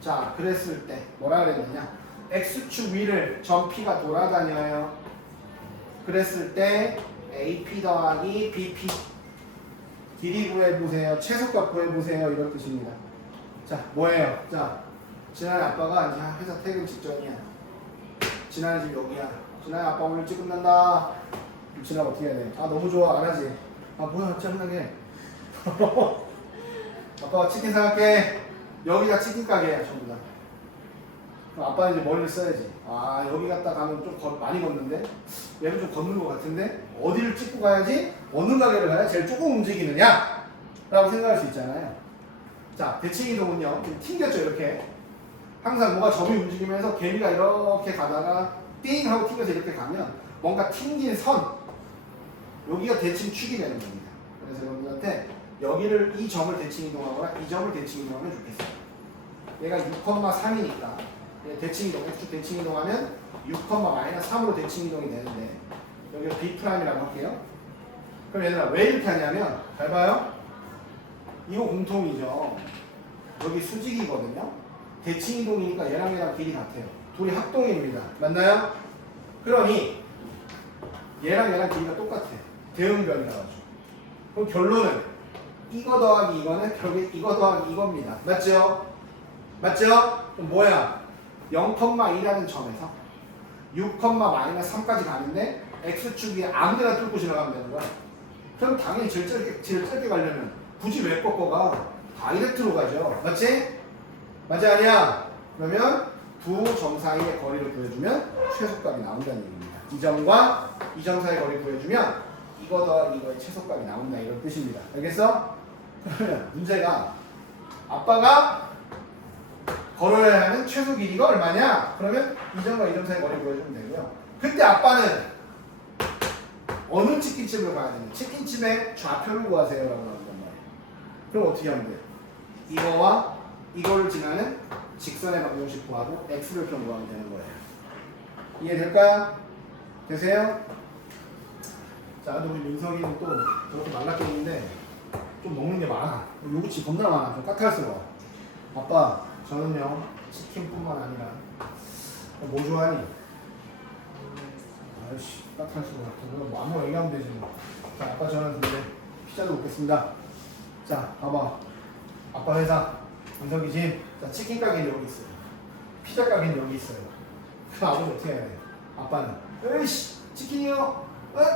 자, 그랬을 때 뭐라 그랬느냐? X축 위를 점 P가 돌아다녀요. 그랬을 때 AP 더하기 BP 길이 구해보세요. 최소값 구해보세요. 이런 뜻입니다. 자, 뭐예요? 자, 지난해 아빠가 이제 회사 퇴근 직전이야. 지난해 집 여기야. 지난해 아빠 오늘 일찍 끝난다. 지난해 어떻게 해야 돼? 아, 너무 좋아. 안 하지? 아, 뭐야, 짜증나게. 아빠가 치킨 사갈게. 여기가 치킨 가게야, 전부 다. 그럼 아빠는 이제 머리를 써야지. 아, 여기 갔다 가면 좀 많이 걷는데? 얘는 좀 걷는 것 같은데? 어디를 찍고 가야지? 어느 가게를 가야 제일 조금 움직이느냐? 라고 생각할 수 있잖아요. 자, 대칭이동은요, 좀 튕겼죠, 이렇게. 항상 뭐가 점이 움직이면서 개미가 이렇게 가다가 띵 하고 튕겨서 이렇게 가면 뭔가 튕긴 선, 여기가 대칭축이 되는 겁니다. 그래서 여러분한테 여기를 이 점을 대칭이동하거나 이 점을 대칭이동하면 좋겠어요. 얘가 6,3이니까 대칭이동, X축 대칭이동하면 6,-3으로 대칭이동이 되는데 여기가 B'이라고 할게요. 그럼 얘들아 왜 이렇게 하냐면 잘 봐요. 이거 공통이죠. 여기 수직이거든요. 대칭이동이니까 얘랑 길이 같아요. 둘이 합동입니다. 맞나요? 그러니 얘랑 길이가 똑같아요. 대응변이 나와죠. 그럼 결론은 이거 더하기 이거는 결국에 이거 더하기 이겁니다. 맞죠? 맞죠? 그럼 뭐야? 0,2라는 점에서 6,-3까지 가는데 X축이 아무데나 뚫고 지나가면 되는 거야. 그럼 당연히 제일 짧게 가려면 굳이 왜 꺾어가? 다이렉트로 가죠. 맞지? 맞지 아니야? 그러면 두 점 사이의 거리를 구해주면 최소값이 나온다는 얘기입니다. 이 점과 이 점 사이의 거리를 구해주면 이거 더하기 이거의 최소값이 나온다 이런 뜻입니다. 알겠어? 그러면 문제가 아빠가 걸어야 하는 최소 길이가 얼마냐? 그러면 이 점과 이 점 사이 거리 구해주면 되고요. 그때 아빠는 어느 치킨집을 가야 되냐? 치킨집의 좌표를 구하세요 라고 하는 말이에요. 그럼 어떻게 하면 돼요? 이거와 이거를 지나는 직선의 방정식 구하고 x를 구하면 되는 거예요. 이해될까요? 되세요? 자, 근데 우리 민석이는 또 저렇게 말랐겠는데 좀 먹는 게 많아. 요구치 겁나 많아. 좀 까탈스러워. 아빠, 저는요 치킨뿐만 아니라 뭐 좋아하니? 아이씨, 까탈스러워. 뭐 아무 얘기하면 되지 뭐. 자, 아빠 저는 근데 피자도 먹겠습니다. 자, 봐봐. 아빠 회사 민석이 집. 자, 치킨 가게는 여기 있어요. 피자 가게는 여기 있어요. 그럼 아버지 어떻게 해야 돼? 아빠는 에이씨 치킨이요?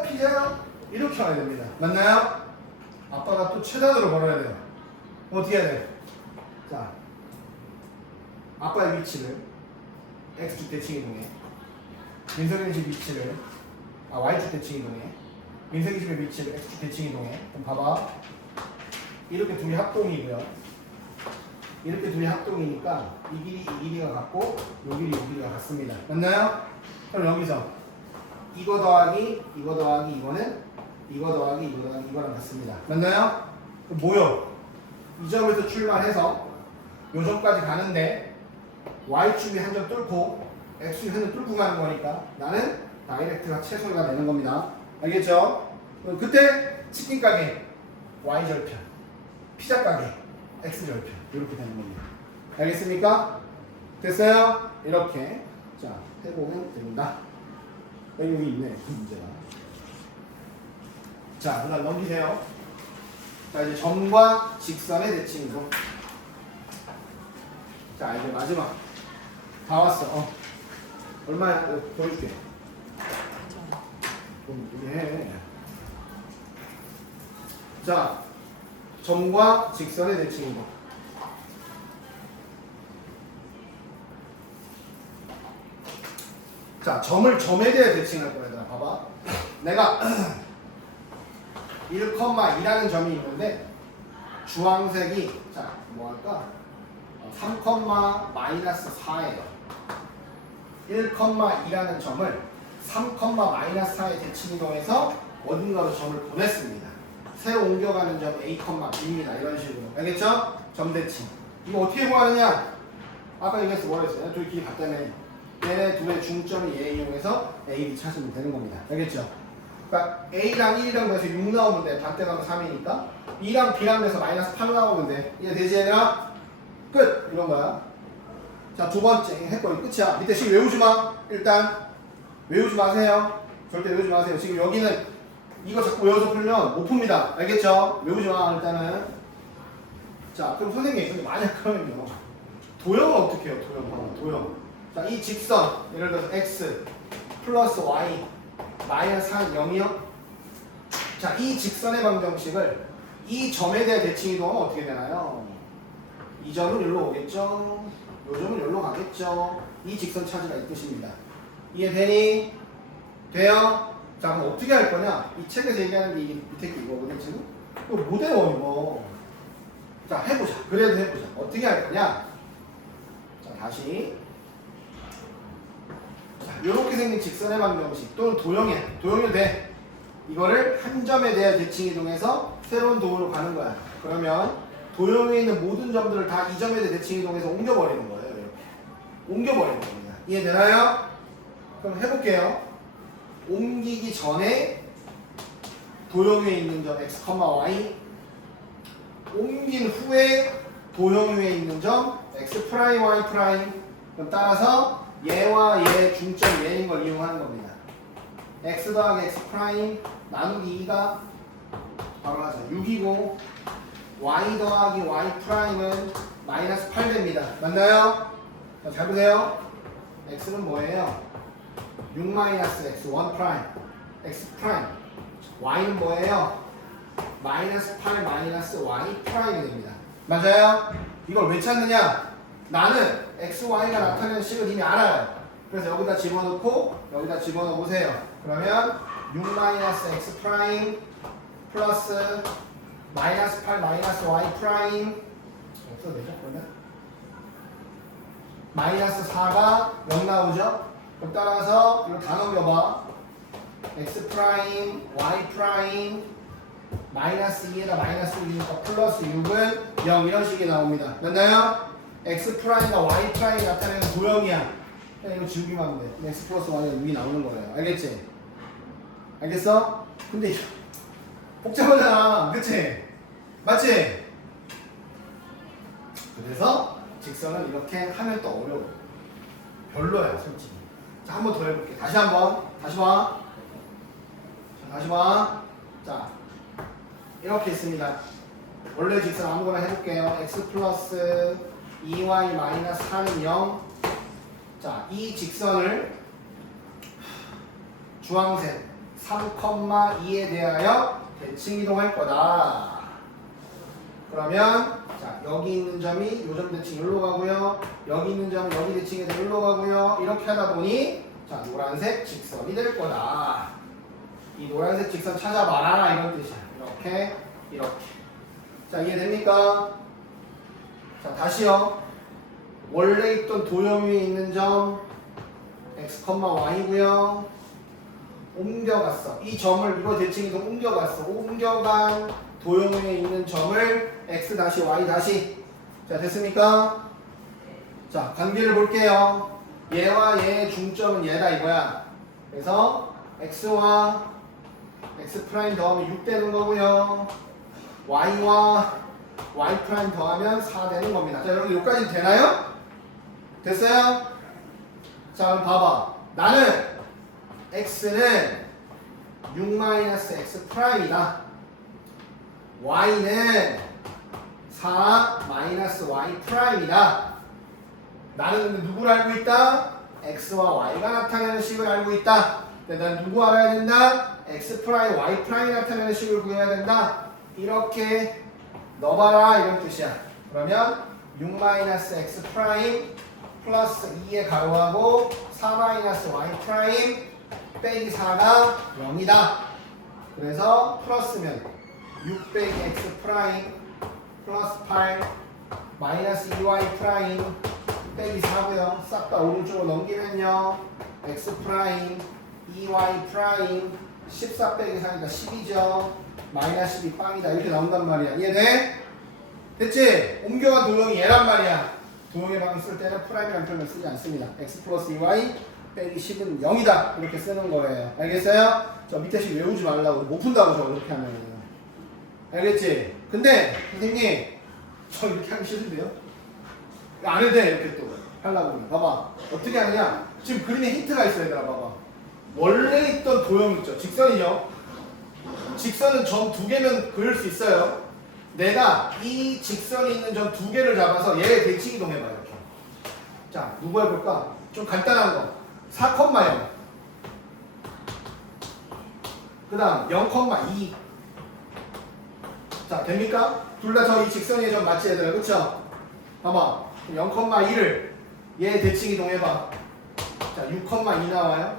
피자요? 이렇게 와야 됩니다. 맞나요? 아빠가 또 최단으로 걸어야 돼요. 어떻게 해야 돼? 자, 아빠의 위치를 X축 대칭 이동해. 민석이 집 위치를 Y축 대칭 이동해. 민석이 집의 위치를 X축 대칭 이동해. 그럼 봐봐. 이렇게 둘이 합동이고요. 이렇게 둘이 합동이니까 이 길이 이 길이가 같고 요 길이 요 길이가 같습니다. 맞나요? 그럼 여기서 이거 더하기 이거 더하기 이거는 이거 더하기 이거 더하기 이거랑 같습니다. 맞나요? 그럼 뭐요? 이 점에서 출발해서 요 점까지 가는데 Y축이 한 점 뚫고 X축이 한 점 뚫고 가는 거니까 나는 다이렉트가 최소가 되는 겁니다. 알겠죠? 그때 치킨 가게 Y절편, 피자 가게 X절편 이렇게 되는 겁니다. 알겠습니까? 됐어요? 이렇게 자 해보면 됩니다. 여기 있네 그 문제가. 자 그다음 넘기세요. 자 이제 점과 직선의 대칭이동. 자 이제 마지막 다 왔어. 얼마야? 보여줄게. 좀 이게 해. 자 점과 직선의 대칭이동. 자 점을 점에 대해 대칭할 거야 얘들아. 봐봐. 내가 1,2라는 점이 있는데 주황색이 자 뭐 할까? 3,-4예요. 1,2라는 점을 3,-4의 대칭이동해서 어딘가로 점을 보냈습니다. 새로 옮겨가는 점 A,B입니다. 이런 식으로. 알겠죠? 점 대칭. 이거 어떻게 구하느냐? 아까 얘기했어. 뭐라 했어요? 둘이 길이 같다며. 얘네 둘의 중점을 얘 이용해서 A, B 찾으면 되는 겁니다. 알겠죠? 그러니까 A랑 1이랑 돼서 6 나오면 돼. 반대 가면 3이니까. B랑 B랑 돼서 -8 나오면 돼. 이해 되지 얘들아? 끝! 이런 거야. 자, 두 번째 했거니 끝이야. 밑에 식 외우지 마. 일단 외우지 마세요. 절대 외우지 마세요. 지금 여기는 이거 자꾸 외워서 풀면 못 풉니다. 알겠죠? 외우지 마 일단은. 자, 그럼 선생님 근데 만약 그러면요. 도형은 어떻게 해요? 도형. 자, 이 직선 예를 들어서 x 플러스 y 마이너스 4, 0이요. 자, 이 직선의 방정식을 이 점에 대한 대칭 이동하면 어떻게 되나요? 이 점은 여기로 오겠죠? 이 점은 여기로 가겠죠? 이 직선 찾으라 이 뜻입니다. 이해되니? 돼요? 자, 그럼 어떻게 할 거냐? 이 책에서 얘기하는 게 이게 밑에 게 이거거든 지금? 이거 못 외워 이거. 자, 해보자. 그래도 해보자. 어떻게 할 거냐? 자, 다시 이렇게 생긴 직선의 방정식 또는 도형이야. 도형이 돼. 이거를 한 점에 대한 대칭 이동해서 새로운 도로 가는 거야. 그러면 도형에 있는 모든 점들을 다 이 점에 대한 대칭 이동해서 옮겨버리는 거예요. 이렇게. 옮겨버리는 겁니다. 이해되나요? 그럼 해볼게요. 옮기기 전에 도형 위에 있는 점 x, y 옮긴 후에 도형 위에 있는 점 x', y'. 그럼 따라서 얘와 얘 중점 얘인 걸 이용하는 겁니다. x 더하기 x 프라임 나누기 2가 바로 하자 6이고 y 더하기 y 프라임은 마이너스 8 됩니다. 맞나요? 자, 잘 보세요. x는 뭐예요? 6 마이너스 x 1 프라임 x 프라임 y는 뭐예요? 마이너스 8 마이너스 y 프라임이 됩니다. 맞아요? 이걸 왜 찾느냐? 나는 x, y가 나타내는 식을 이미 알아요. 그래서 여기다 집어넣고 여기다 집어넣어 보세요. 그러면 6 마이너스 x 프라임 플러스 마이너스 8 마이너스 y 프라임 없어도 되죠? 그러면 마이너스 4가 0 나오죠? 그럼 따라서 이거 다 넘겨봐. x 프라임 y 프라임 마이너스 2에다 마이너스 2니까 플러스 6은 0 이런 식이 나옵니다. 맞나요? x 프라임과 y 프라임이 나타내는 도형이야. 그냥 이거 지우기만 하면 돼. x 플러스 y가 6이 나오는 거예요. 알겠지? 알겠어? 근데 이거 복잡하잖아. 그치? 맞지? 그래서 직선은 이렇게 하면 또 어려워. 별로야 솔직히. 자, 한 번 더 해볼게. 다시 한 번. 다시 봐. 자, 다시 봐. 자, 이렇게 있습니다. 원래 직선 아무거나 해볼게요. x 플러스 2y 마이너스 4는 0. 자, 이 직선을 주황색 3,2에 대하여 대칭 이동할 거다. 그러면 자 여기 있는 점이 요점 대칭 여기로 가고요. 여기 있는 점은 여기 대칭에서 여기로 가고요. 이렇게 하다 보니 자 노란색 직선이 될 거다. 이 노란색 직선 찾아봐라 이런 뜻이야. 이렇게. 자 이해됩니까? 자 다시요. 원래 있던 도형 위에 있는 점 x, y고요. 옮겨갔어. 이 점을 이거 대칭이도 옮겨갔어. 옮겨간 도형 위에 있는 점을 x 다시 y 다시. 자 됐습니까? 자 관계를 볼게요. 얘와 얘의 중점은 얘다 이거야. 그래서 x와 x 프라임 더하면 6 되는 거고요. y와 y 프라임 더하면 4 되는 겁니다. 자 여러분 여기까지 되나요? 됐어요? 자 그럼 봐봐. 나는 x는 6-x 프라임이다. y는 4-y 프라임이다. 나는 근데 누구를 알고 있다? x와 y가 나타내는 식을 알고 있다. 근데 난 누구 알아야 된다? x 프라임, y 프라임이 나타내는 식을 구해야 된다. 이렇게 넣어봐라 이런 뜻이야. 그러면 6-x 프라임 플러스 2의 가로하고 4-y 프라임 빼기 4가 0이다. 그래서 플러스면 6 빼기 x 프라임 플러스 8 마이너스 2y 프라임 빼기 4고요. 싹 다 오른쪽으로 넘기면요. x 프라임 2y 프라임 14 빼기 4니까 10이죠. 마이너스 12 빵이다. 이렇게 나온단 말이야. 이해돼? 됐지? 옮겨간 도형이 얘란 말이야. 도형의 방을 쓸 때는 프라임이라는 표현을 쓰지 않습니다. x 플러스 2y 빼기 10은 0이다. 이렇게 쓰는 거예요. 알겠어요? 저 밑에 식 외우지 말라고. 못 푼다고 저거 이렇게 하면. 알겠지? 근데 선생님 저 이렇게 하기 싫은데요? 안 해도 돼. 이렇게 또 하려고 그러면. 봐봐. 어떻게 하느냐? 지금 그림에 힌트가 있어 얘들아. 봐봐. 원래 있던 도형 있죠? 직선이요. 직선은 점 2개면 그릴 수 있어요. 내가 이 직선이 있는 점 2개를 잡아서 얘의 대칭 이동해봐 이렇게. 자 누구 해볼까? 좀 간단한 거 4,0 그 다음 0,2 자 됩니까? 둘 다 저 이 직선의 점 맞지 얘들아 그쵸? 봐봐 0,2를 얘의 대칭 이동해봐. 자 6,2 나와요.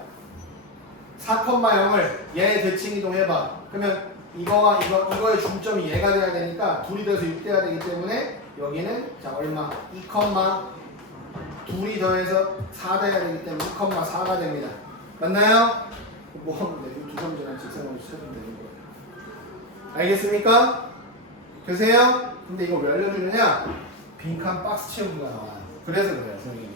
4,0을 얘의 대칭 이동해봐. 그러면 이거와 이거의 중점이 얘가 돼야 되니까 둘이 더해서 6 돼야 되기 때문에 여기는 자 얼마? 2, 둘이 더해서 4 돼야 되기 때문에 2,4가 됩니다. 맞나요? 뭐 하면 돼? 이 두 점들랑 직선으로 쳐주면 되는 거예요. 알겠습니까? 되세요? 근데 이거 왜 알려주느냐? 빈칸 박스 채우기가 나와요. 그래서 그래요, 선생님이.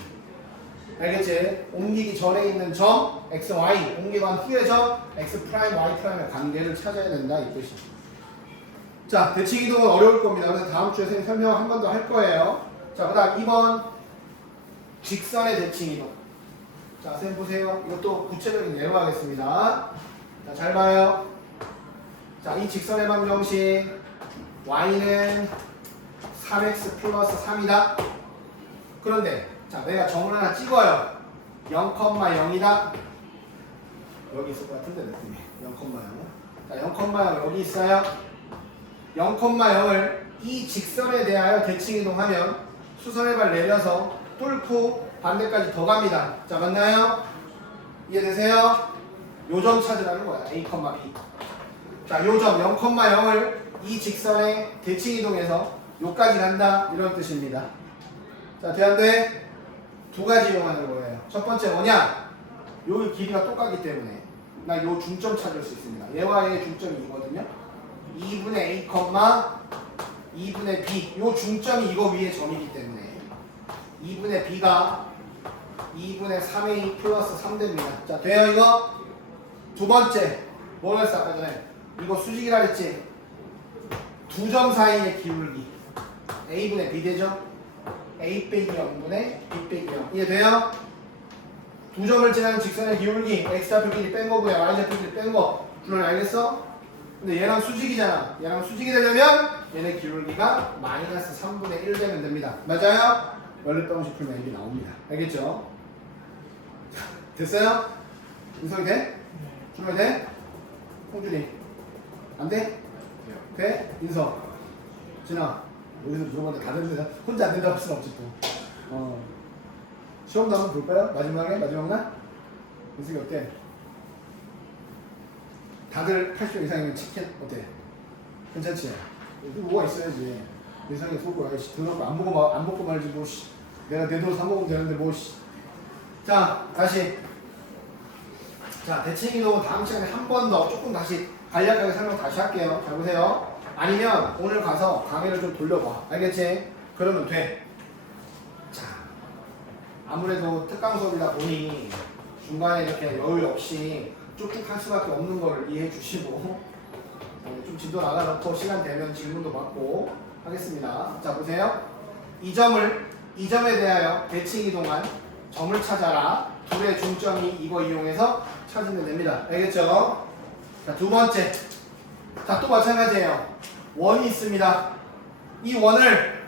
알겠지? 옮기기 전에 있는 점 x, y, 옮기간 후의 점 x 프라임, y 프라임의 관계를 찾아야 된다 이 뜻이죠. 자, 대칭 이동은 어려울 겁니다. 그래서 다음 주에 선생님 설명 한 번 더 할 거예요. 자, 그다음 2번 직선의 대칭 이동. 자, 선생님 보세요. 이것도 구체적인 예로 하겠습니다. 자, 잘 봐요. 자, 이 직선의 방정식 y는 3x 플러스 3이다. 그런데 자, 내가 점을 하나 찍어요. 0,0이다. 여기 있을 것 같은데 느낌이 0,0. 자, 0,0 여기 있어요. 0,0을 이 직선에 대하여 대칭 이동하면 수선의 발 내려서 뚫고 반대까지 더 갑니다. 자, 맞나요? 이해되세요? 요점 찾으라는 거야. A, B. 자, 요점 0,0을 이 직선에 대칭 이동해서 요까지 간다. 이런 뜻입니다. 자, 돼 안 돼? 두 가지 이용하는 거예요. 첫 번째 뭐냐? 여기 길이가 똑같기 때문에 나 요 중점 찾을 수 있습니다. 얘와 얘의 중점이 이거든요. 2분의 A, 2분의 B. 요 중점이 이거 위에 점이기 때문에 2분의 B가 2분의 3A 플러스 3 됩니다. 자, 돼요 이거? 두 번째 뭐 했어 아까 전에? 이거 수직이라 했지? 두 점 사이의 기울기 A분의 B 되죠? A 빼기 0분의 B 빼기 0 이해돼요? 두 점을 지나는 직선의 기울기 X좌표 길이 뺀 거고요 Y좌표 길이 뺀 거 줄은 알겠어? 근데 얘랑 수직이잖아. 얘랑 수직이 되려면 얘네 기울기가 마이너스 3분의 1 되면 됩니다. 맞아요? 연립방식 풀면 이게 나옵니다. 알겠죠? 됐어요? 분석이 돼? 줄면 돼? 홍준이. 안 돼? 돼? 인서. 진아. 여기서 물어봤는데 다 됐는데 혼자 안 된다고 할 수는 없지 또. 시험도 한번 볼까요? 마지막 날? 인석이 어때? 다들 80점 이상이면 치킨 어때? 괜찮지? 뭐가 있어야지. 인상이 속고 아이씨 더럽고 안 먹고 말지 뭐 씨. 내가 내 돈 사 먹으면 되는데 뭐 씨. 자 다시. 자 대칭이동은 다음 시간에 한 번 더 조금 다시 간략하게 설명 다시 할게요. 잘 보세요. 아니면 오늘 가서 강의를 좀 돌려봐. 알겠지? 그러면 돼. 자 아무래도 특강 수업이다 보니 중간에 이렇게 여유 없이 쭉쭉 할 수밖에 없는 걸 이해해 주시고 좀 진도 나가놓고 시간 되면 질문도 받고 하겠습니다. 자 보세요. 이 점에 대하여 대칭 이동한 점을 찾아라. 둘의 중점이 이거 이용해서 찾으면 됩니다. 알겠죠? 자 두 번째. 자 또 마찬가지예요. 원이 있습니다. 이 원을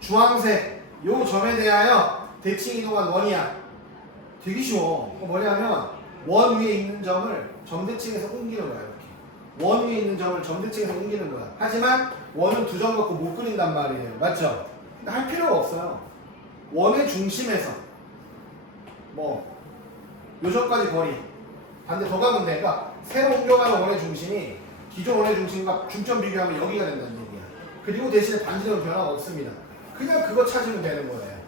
주황색 요 점에 대하여 대칭 이동한 원이야. 되게 쉬워. 뭐냐면 원 위에 있는 점을 점대칭에서 옮기는 거야. 이렇게. 원 위에 있는 점을 점대칭에서 옮기는 거야. 하지만 원은 두 점 갖고 못 그린단 말이에요. 맞죠? 근데 할 필요가 없어요. 원의 중심에서 요점까지 거리 반대 더 가면 돼. 그러니까 새로 옮겨가는 원의 중심이 기존 원의 중심과 중점 비교하면 여기가 된다는 얘기야. 그리고 대신에 반지름은 변화가 없습니다. 그냥 그거 찾으면 되는 거예요.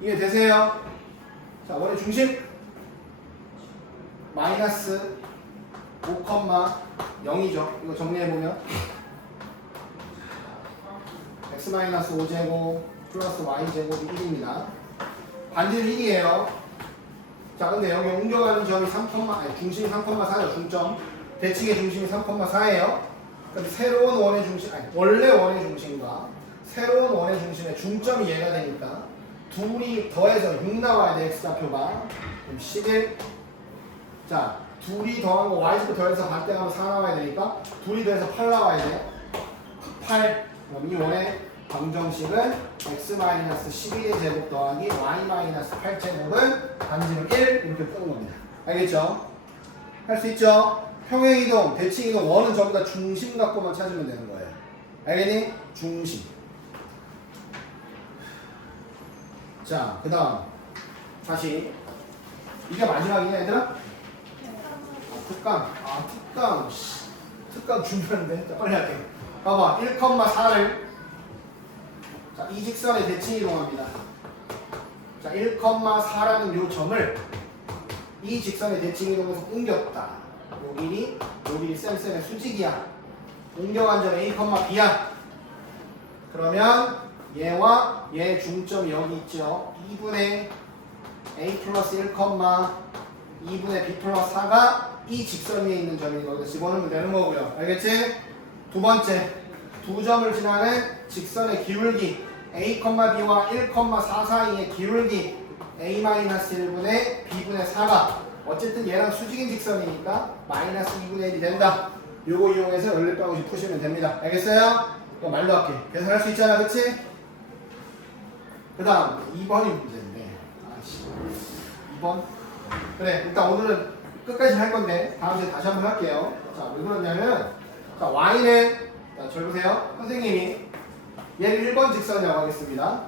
이해되세요? 자, 원의 중심 마이너스 5,0이죠. 이거 정리해보면 x-5제곱 플러스 y제곱이 1입니다. 반지름 1이에요. 자, 근데 여기 옮겨가는 점이 중심이 3,4죠. 중점. 대칭의 중심이 3,4예요. 근데 새로운 원의 중심, 원래 원의 중심과 새로운 원의 중심의 중점이 얘가 되니까 둘이 더해서 6 나와야 돼. x좌표가. 그럼 11. 자, 둘이 더한 거 y좌표 더해서 반대가면 4 나와야 되니까 둘이 더해서 8 나와야 돼. 8. 그럼 이 원의 방정식은 x-11의 제곱 더하기 y-8제곱은 반지름 1 이렇게 푸는 겁니다. 알겠죠? 할 수 있죠? 평행이동, 대칭이동, 원은 전부 다 중심 갖고만 찾으면 되는 거예요. 알겠니? 중심. 자, 그 다음 다시 이게 마지막이냐 얘들아? 특강 준비하는데 자, 빨리 할게. 봐봐 1,4를 자, 이 직선의 대칭 이동합니다. 자, 1,4라는 요 점을 이 직선의 대칭 이동에서 옮겼다. 요 길이 쌤의 수직이야. 옮겨간 점 A, B야. 그러면 얘와 얘 중점이 여기 있죠. 2분의 A 플러스 1, 2분의 B 플러스 4가 이 직선 위에 있는 점이거든요. 집어넣으면 되는 거고요. 알겠지? 두 번째, 두 점을 지나는 직선의 기울기 A, B와 1, 4 사이의 기울기 A-1분의 B분의 4가 어쨌든 얘랑 수직인 직선이니까 마이너스 2분의 1이 된다. 요거 이용해서 연립방정식 푸시면 됩니다. 알겠어요? 이거 말로 할게. 계산할 수 있잖아, 그치? 그 다음 2번이 문제인데 2번 그래, 일단 오늘은 끝까지 할 건데 다음 주에 다시 한번 할게요. 자, 왜 그러냐면 자, y는 자, 잘 보세요. 선생님이 얘를 1번 직선이라고 하겠습니다.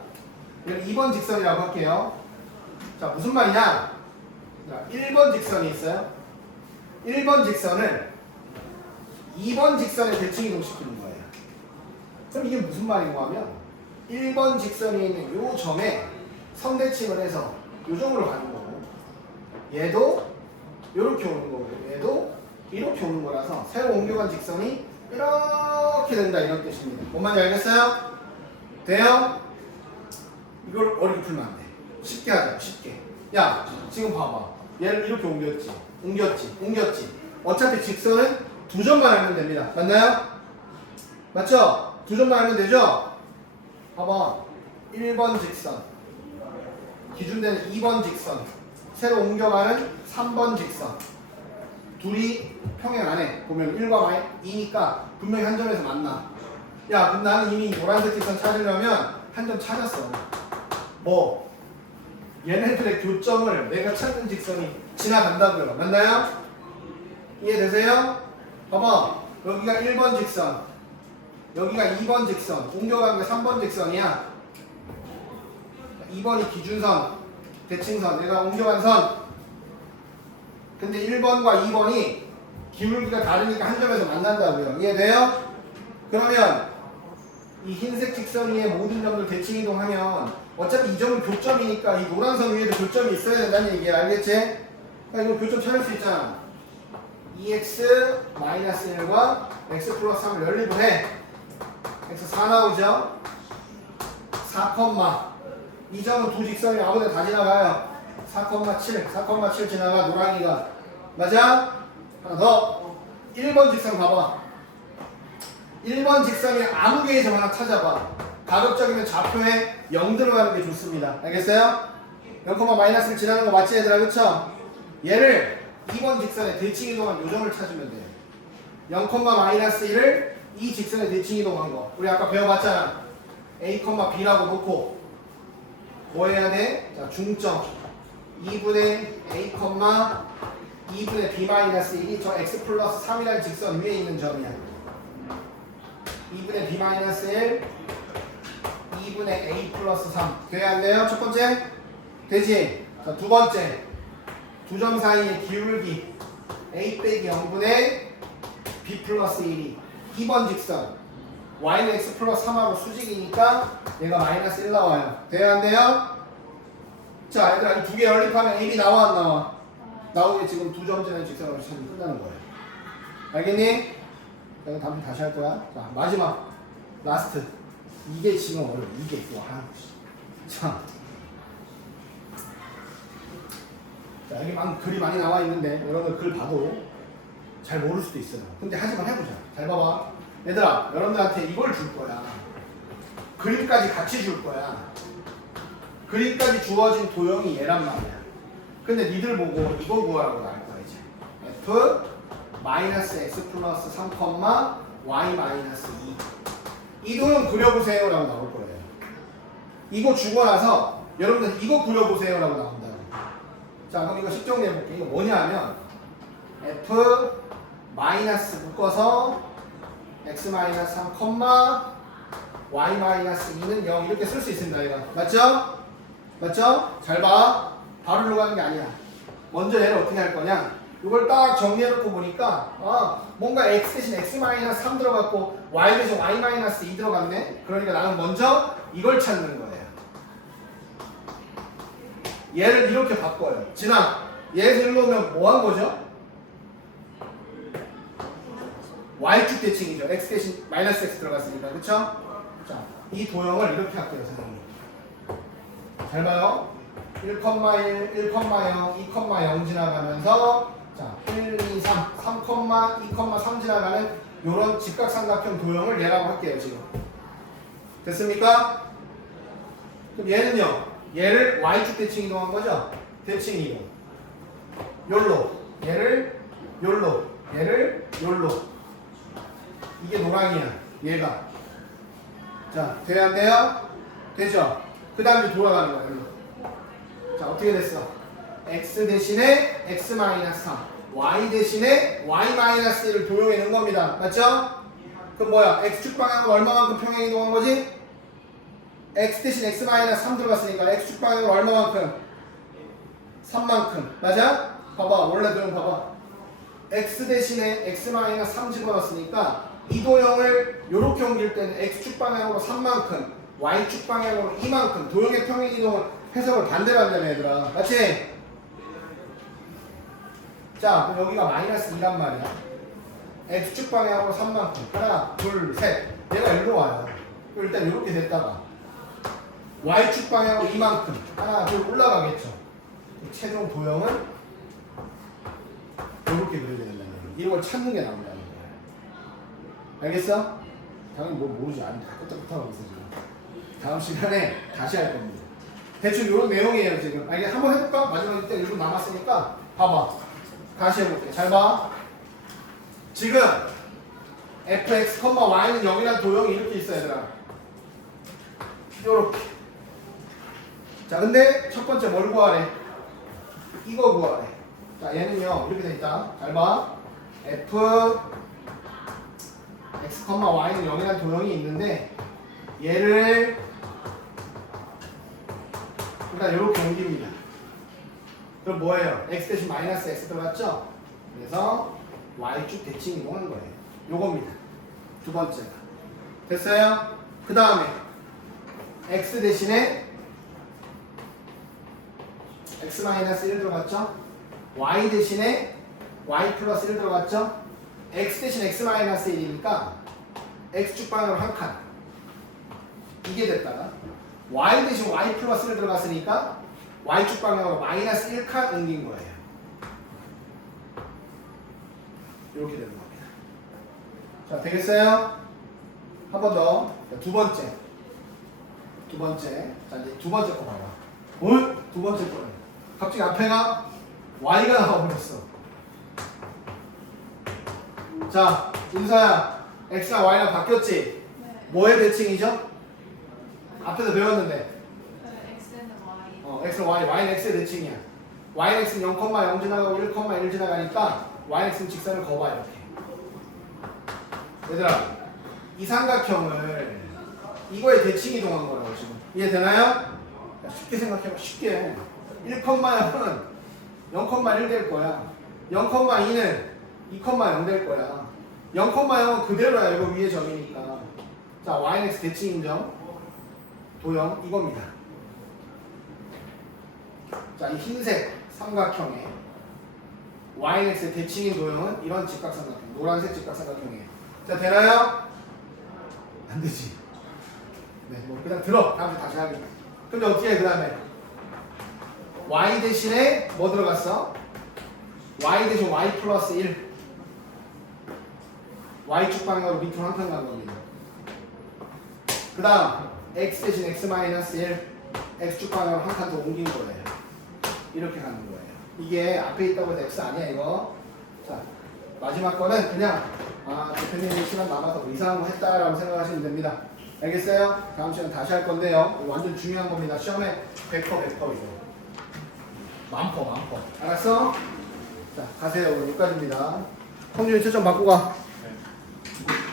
얘를 2번 직선이라고 할게요. 자, 무슨 말이냐? 자, 1번 직선이 있어요. 1번 직선을 2번 직선에 대칭 이동시키는 거예요. 그럼 이게 무슨 말인가 하면 1번 직선에 있는 요 점에 선대칭을 해서 요 점으로 가는 거고 얘도 이렇게 오는 거고 얘도 이렇게 오는 거라서 새로 옮겨간 직선이 이렇게 된다 이런 뜻입니다. 뭔 말인지 알겠어요? 돼요? 이걸 어렵게 풀면 안 돼. 쉽게 하자. 쉽게. 야 지금 봐봐. 얘를 이렇게 옮겼지. 어차피 직선은 두 점만 알면 됩니다. 맞나요? 맞죠? 두 점만 알면 되죠? 봐봐. 1번 직선 기준되는 2번 직선 새로 옮겨가는 3번 직선 둘이 평행 안에 보면 1과 2니까 분명히 한 점에서 만나. 야 그럼 나는 이미 노란색 직선 찾으려면 한 점 찾았어. 얘네들의 교점을 내가 찾는 직선이 지나간다고요. 맞나요? 이해되세요? 봐봐. 여기가 1번 직선, 여기가 2번 직선, 옮겨간 게 3번 직선이야. 2번이 기준선, 대칭선, 내가 옮겨간 선. 근데 1번과 2번이 기울기가 다르니까 한 점에서 만난다고요. 이해돼요? 그러면 이 흰색 직선 위에 모든 점들 대칭 이동하면 어차피 이 점은 교점이니까 이 노란 선 위에도 교점이 있어야 된다는 얘기야. 알겠지? 그러니까 이거 교점 찾을 수 있잖아. 2x-1과 x 플러스 3을 연립을 해. x 4 나오죠? 4, 이 점은 두 직선이 아무데나 다 지나가요. 4,7, 4,7 지나가 노랑이가. 맞아? 하나 더. 1번 직선 봐봐. 1번 직선이 아무 개의 점 하나 찾아봐. 가급적이면 좌표에 0 들어가는 게 좋습니다. 알겠어요? 0, 마이너스를 지나는 거 맞지 얘들아? 그쵸? 얘를 2번 직선에 대칭 이동한 요점을 찾으면 돼요. 0, 마이너스 1을 이 직선에 대칭 이동한 거. 우리 아까 배워봤잖아. A, B라고 놓고 뭐 해야 돼? 자, 중점 2분의 A, 2분의 B 마이너스 1이 저 X 플러스 3이라는 직선 위에 있는 점이야. 2분의 B 마이너스 1, 2분의 A 플러스 3. 돼야 안 돼요? 첫 번째? 되지? 자, 두 번째. 두 점 사이의 기울기 A 빼기 0분의 B 플러스 1이 2번 직선. Y는 X 플러스 3하고 수직이니까 얘가 마이너스 1 나와요. 돼야 안 돼요? 자, 얘들아, 이 두 개 연립하면 AB 나와 안 나와? 나오게 지금 두 점짜리 직선으로 찾으면 끝나는 거예요. 알겠니? 내가 다음 다시 할 거야. 자, 마지막. 라스트. 이게 지금 어려워. 이게 또 자. 자, 여기 글이 많이 나와 있는데 여러분들 글 봐도 잘 모를 수도 있어요. 근데 하지만 해보자. 잘 봐봐. 얘들아, 여러분들한테 이걸 줄 거야. 그림까지 같이 줄 거야. 그림까지 주어진 도형이 얘란 말이야. 근데 니들 보고 이거 구하라고 나올 거야 이제. F 마이너스 X 플러스 3, Y 마이너스 2. 이 도형 그려보세요 라고 나올 거예요. 이거 주고 나서 여러분들 이거 그려보세요 라고 나온다고. 자, 그럼 이거 식정내볼게. 이거 뭐냐 하면 F 마이너스 묶어서 X 마이너스 3, Y 마이너스 2는 0 이렇게 쓸 수 있습니다. 얘가. 맞죠? 맞죠? 잘 봐. 바로 일로 가는 게 아니야. 먼저 얘를 어떻게 할 거냐? 이걸 딱 정리해놓고 보니까 뭔가 x 대신 x 마이너스 3 들어갔고 y 대신 y 마이너스 2 들어갔네. 그러니까 나는 먼저 이걸 찾는 거예요. 얘를 이렇게 바꿔요. 진아, 얘에서 일로 오면 뭐 한 거죠? y축 대칭이죠. x 대신 마이너스 x 들어갔으니까. 그쵸? 자, 이 도형을 이렇게 할게요, 선생님. 잘 봐요. 1, 1, 1, 0, 2, 0 지나가면서 자, 1, 2, 3, 3, 2, 3 지나가는 요런 직각삼각형 도형을 얘라고 할게요, 지금. 됐습니까? 그럼 얘는요. 얘를 y축 대칭 이동한 거죠? 대칭 이동. 요로. 얘를 요로. 얘를 요로. 이게 노랑이야. 얘가. 자, 돼야 안 돼요? 되죠? 그 다음에 돌아가는 거야, 일로. 자, 어떻게 됐어? x 대신에 x 마이너스 3, y 대신에 y 마이너스 1을 도용해 놓은 겁니다. 맞죠? 그럼 뭐야? x축 방향으로 얼마만큼 평행 이동한 거지? x 대신 x 마이너스 3 들어갔으니까 x축 방향으로 얼마만큼? 3만큼. 맞아? 봐봐, 원래 도형 봐봐. x 대신에 x 마이너스 3 집어넣었으니까 이 도형을 요렇게 옮길 때는 x축 방향으로 3만큼, y축 방향으로 2만큼 도형의 평행 이동을 해석을 반대로 한다며 얘들아. 맞지? 자, 그럼 여기가 마이너스 2란 말이야. x축 방향으로 3만큼. 하나, 둘, 셋. 얘가 일로 와요. 일단 이렇게 됐다가 y축 방향으로 2만큼. 하나, 둘 올라가겠죠. 최종 도형은 이렇게 그려야 된다는 거예요. 이런 걸 찾는 게 나온다는 거예요. 알겠어? 당연히 뭐 모르지. 아니, 다 끄떡끄떡하고 있어 지금. 다음 시간에 다시 할 겁니다. 대충 이런 내용이에요 지금. 아, 이게 한번 해볼까? 마지막 때 1분 남았으니까 봐봐. 다시 해볼게. 잘 봐. 지금 fx, y는 0이라는 도형이 이렇게 있어 얘들아. 요렇게. 자, 근데 첫 번째 뭘 구하래? 이거 구하래. 자, 얘는요 이렇게 돼 있다. 잘 봐. f x, y는 0이라는 도형이 있는데 얘를 일단 이렇게 옮깁니다. 그럼 뭐예요? x 대신 마이너스 x 들어갔죠? 그래서 y축 대칭 이동한 거예요. 요겁니다. 두 번째가. 됐어요? 그 다음에 x 대신에 x 마이너스 1 들어갔죠? y 대신에 y 플러스 1 들어갔죠? x 대신 x 마이너스 1이니까 x축 방향으로 한 칸. 이게 됐다가 y 대신 y 플러스 1 들어갔으니까 y축 방향으로 마이너스 1칸 옮긴 거예요. 이렇게 되는 겁니다. 자, 되겠어요? 한 번 더. 두 번째. 자, 이제 두 번째 거 봐봐. 뭘? 두 번째 거예요. 갑자기 앞에가 y가 나와버렸어. 자, 인서야, x랑 y랑 바뀌었지? 네. 뭐의 대칭이죠? 앞에서 배웠는데. X는 Y. x는 y, y는 x의 대칭이야. y는 x는 0,0 지나가고 1,1 지나가니까 y는 x는 직선을 거봐 이렇게. 얘들아, 이 삼각형을 이거의 대칭 이동한 거라고 지금. 이해되나요? 야, 쉽게 생각해봐. 쉽게. 1,0은 0,1 될 거야. 0,2는 2,0 될 거야. 0,0은 그대로야. 이거 위에 점이니까. 자, y는 x 대칭 인정. 도형 이겁니다. 자, 이 흰색 삼각형에 y는 x의 대칭인 도형은 이런 직각삼각형, 노란색 직각삼각형이에요. 자, 되나요? 안 되지. 네, 뭐 그냥 들어. 다음에 다시 하기. 근데 어떻게 해, 그 다음에? y 대신에 뭐 들어갔어? y 대신 y 플러스 1. y축 방향으로 밑으로 한 칸 간 겁니다. 그 다음 x 대신 x 마이너스 1. x축 방향으로 한 칸 더 옮긴 거예요. 이렇게 가는 거예요. 이게 앞에 있다고 해서 x 아니야, 이거. 자, 마지막 거는 그냥 대표님이 시간 남아서 뭐 이상한 거 했다라고 생각하시면 됩니다. 알겠어요? 다음 시간 다시 할 건데요. 이거 완전 중요한 겁니다. 시험에 100% 이거. 만퍼. 알았어? 자, 가세요. 오늘 여기까지입니다. 성준이 초점 바꾸고 가.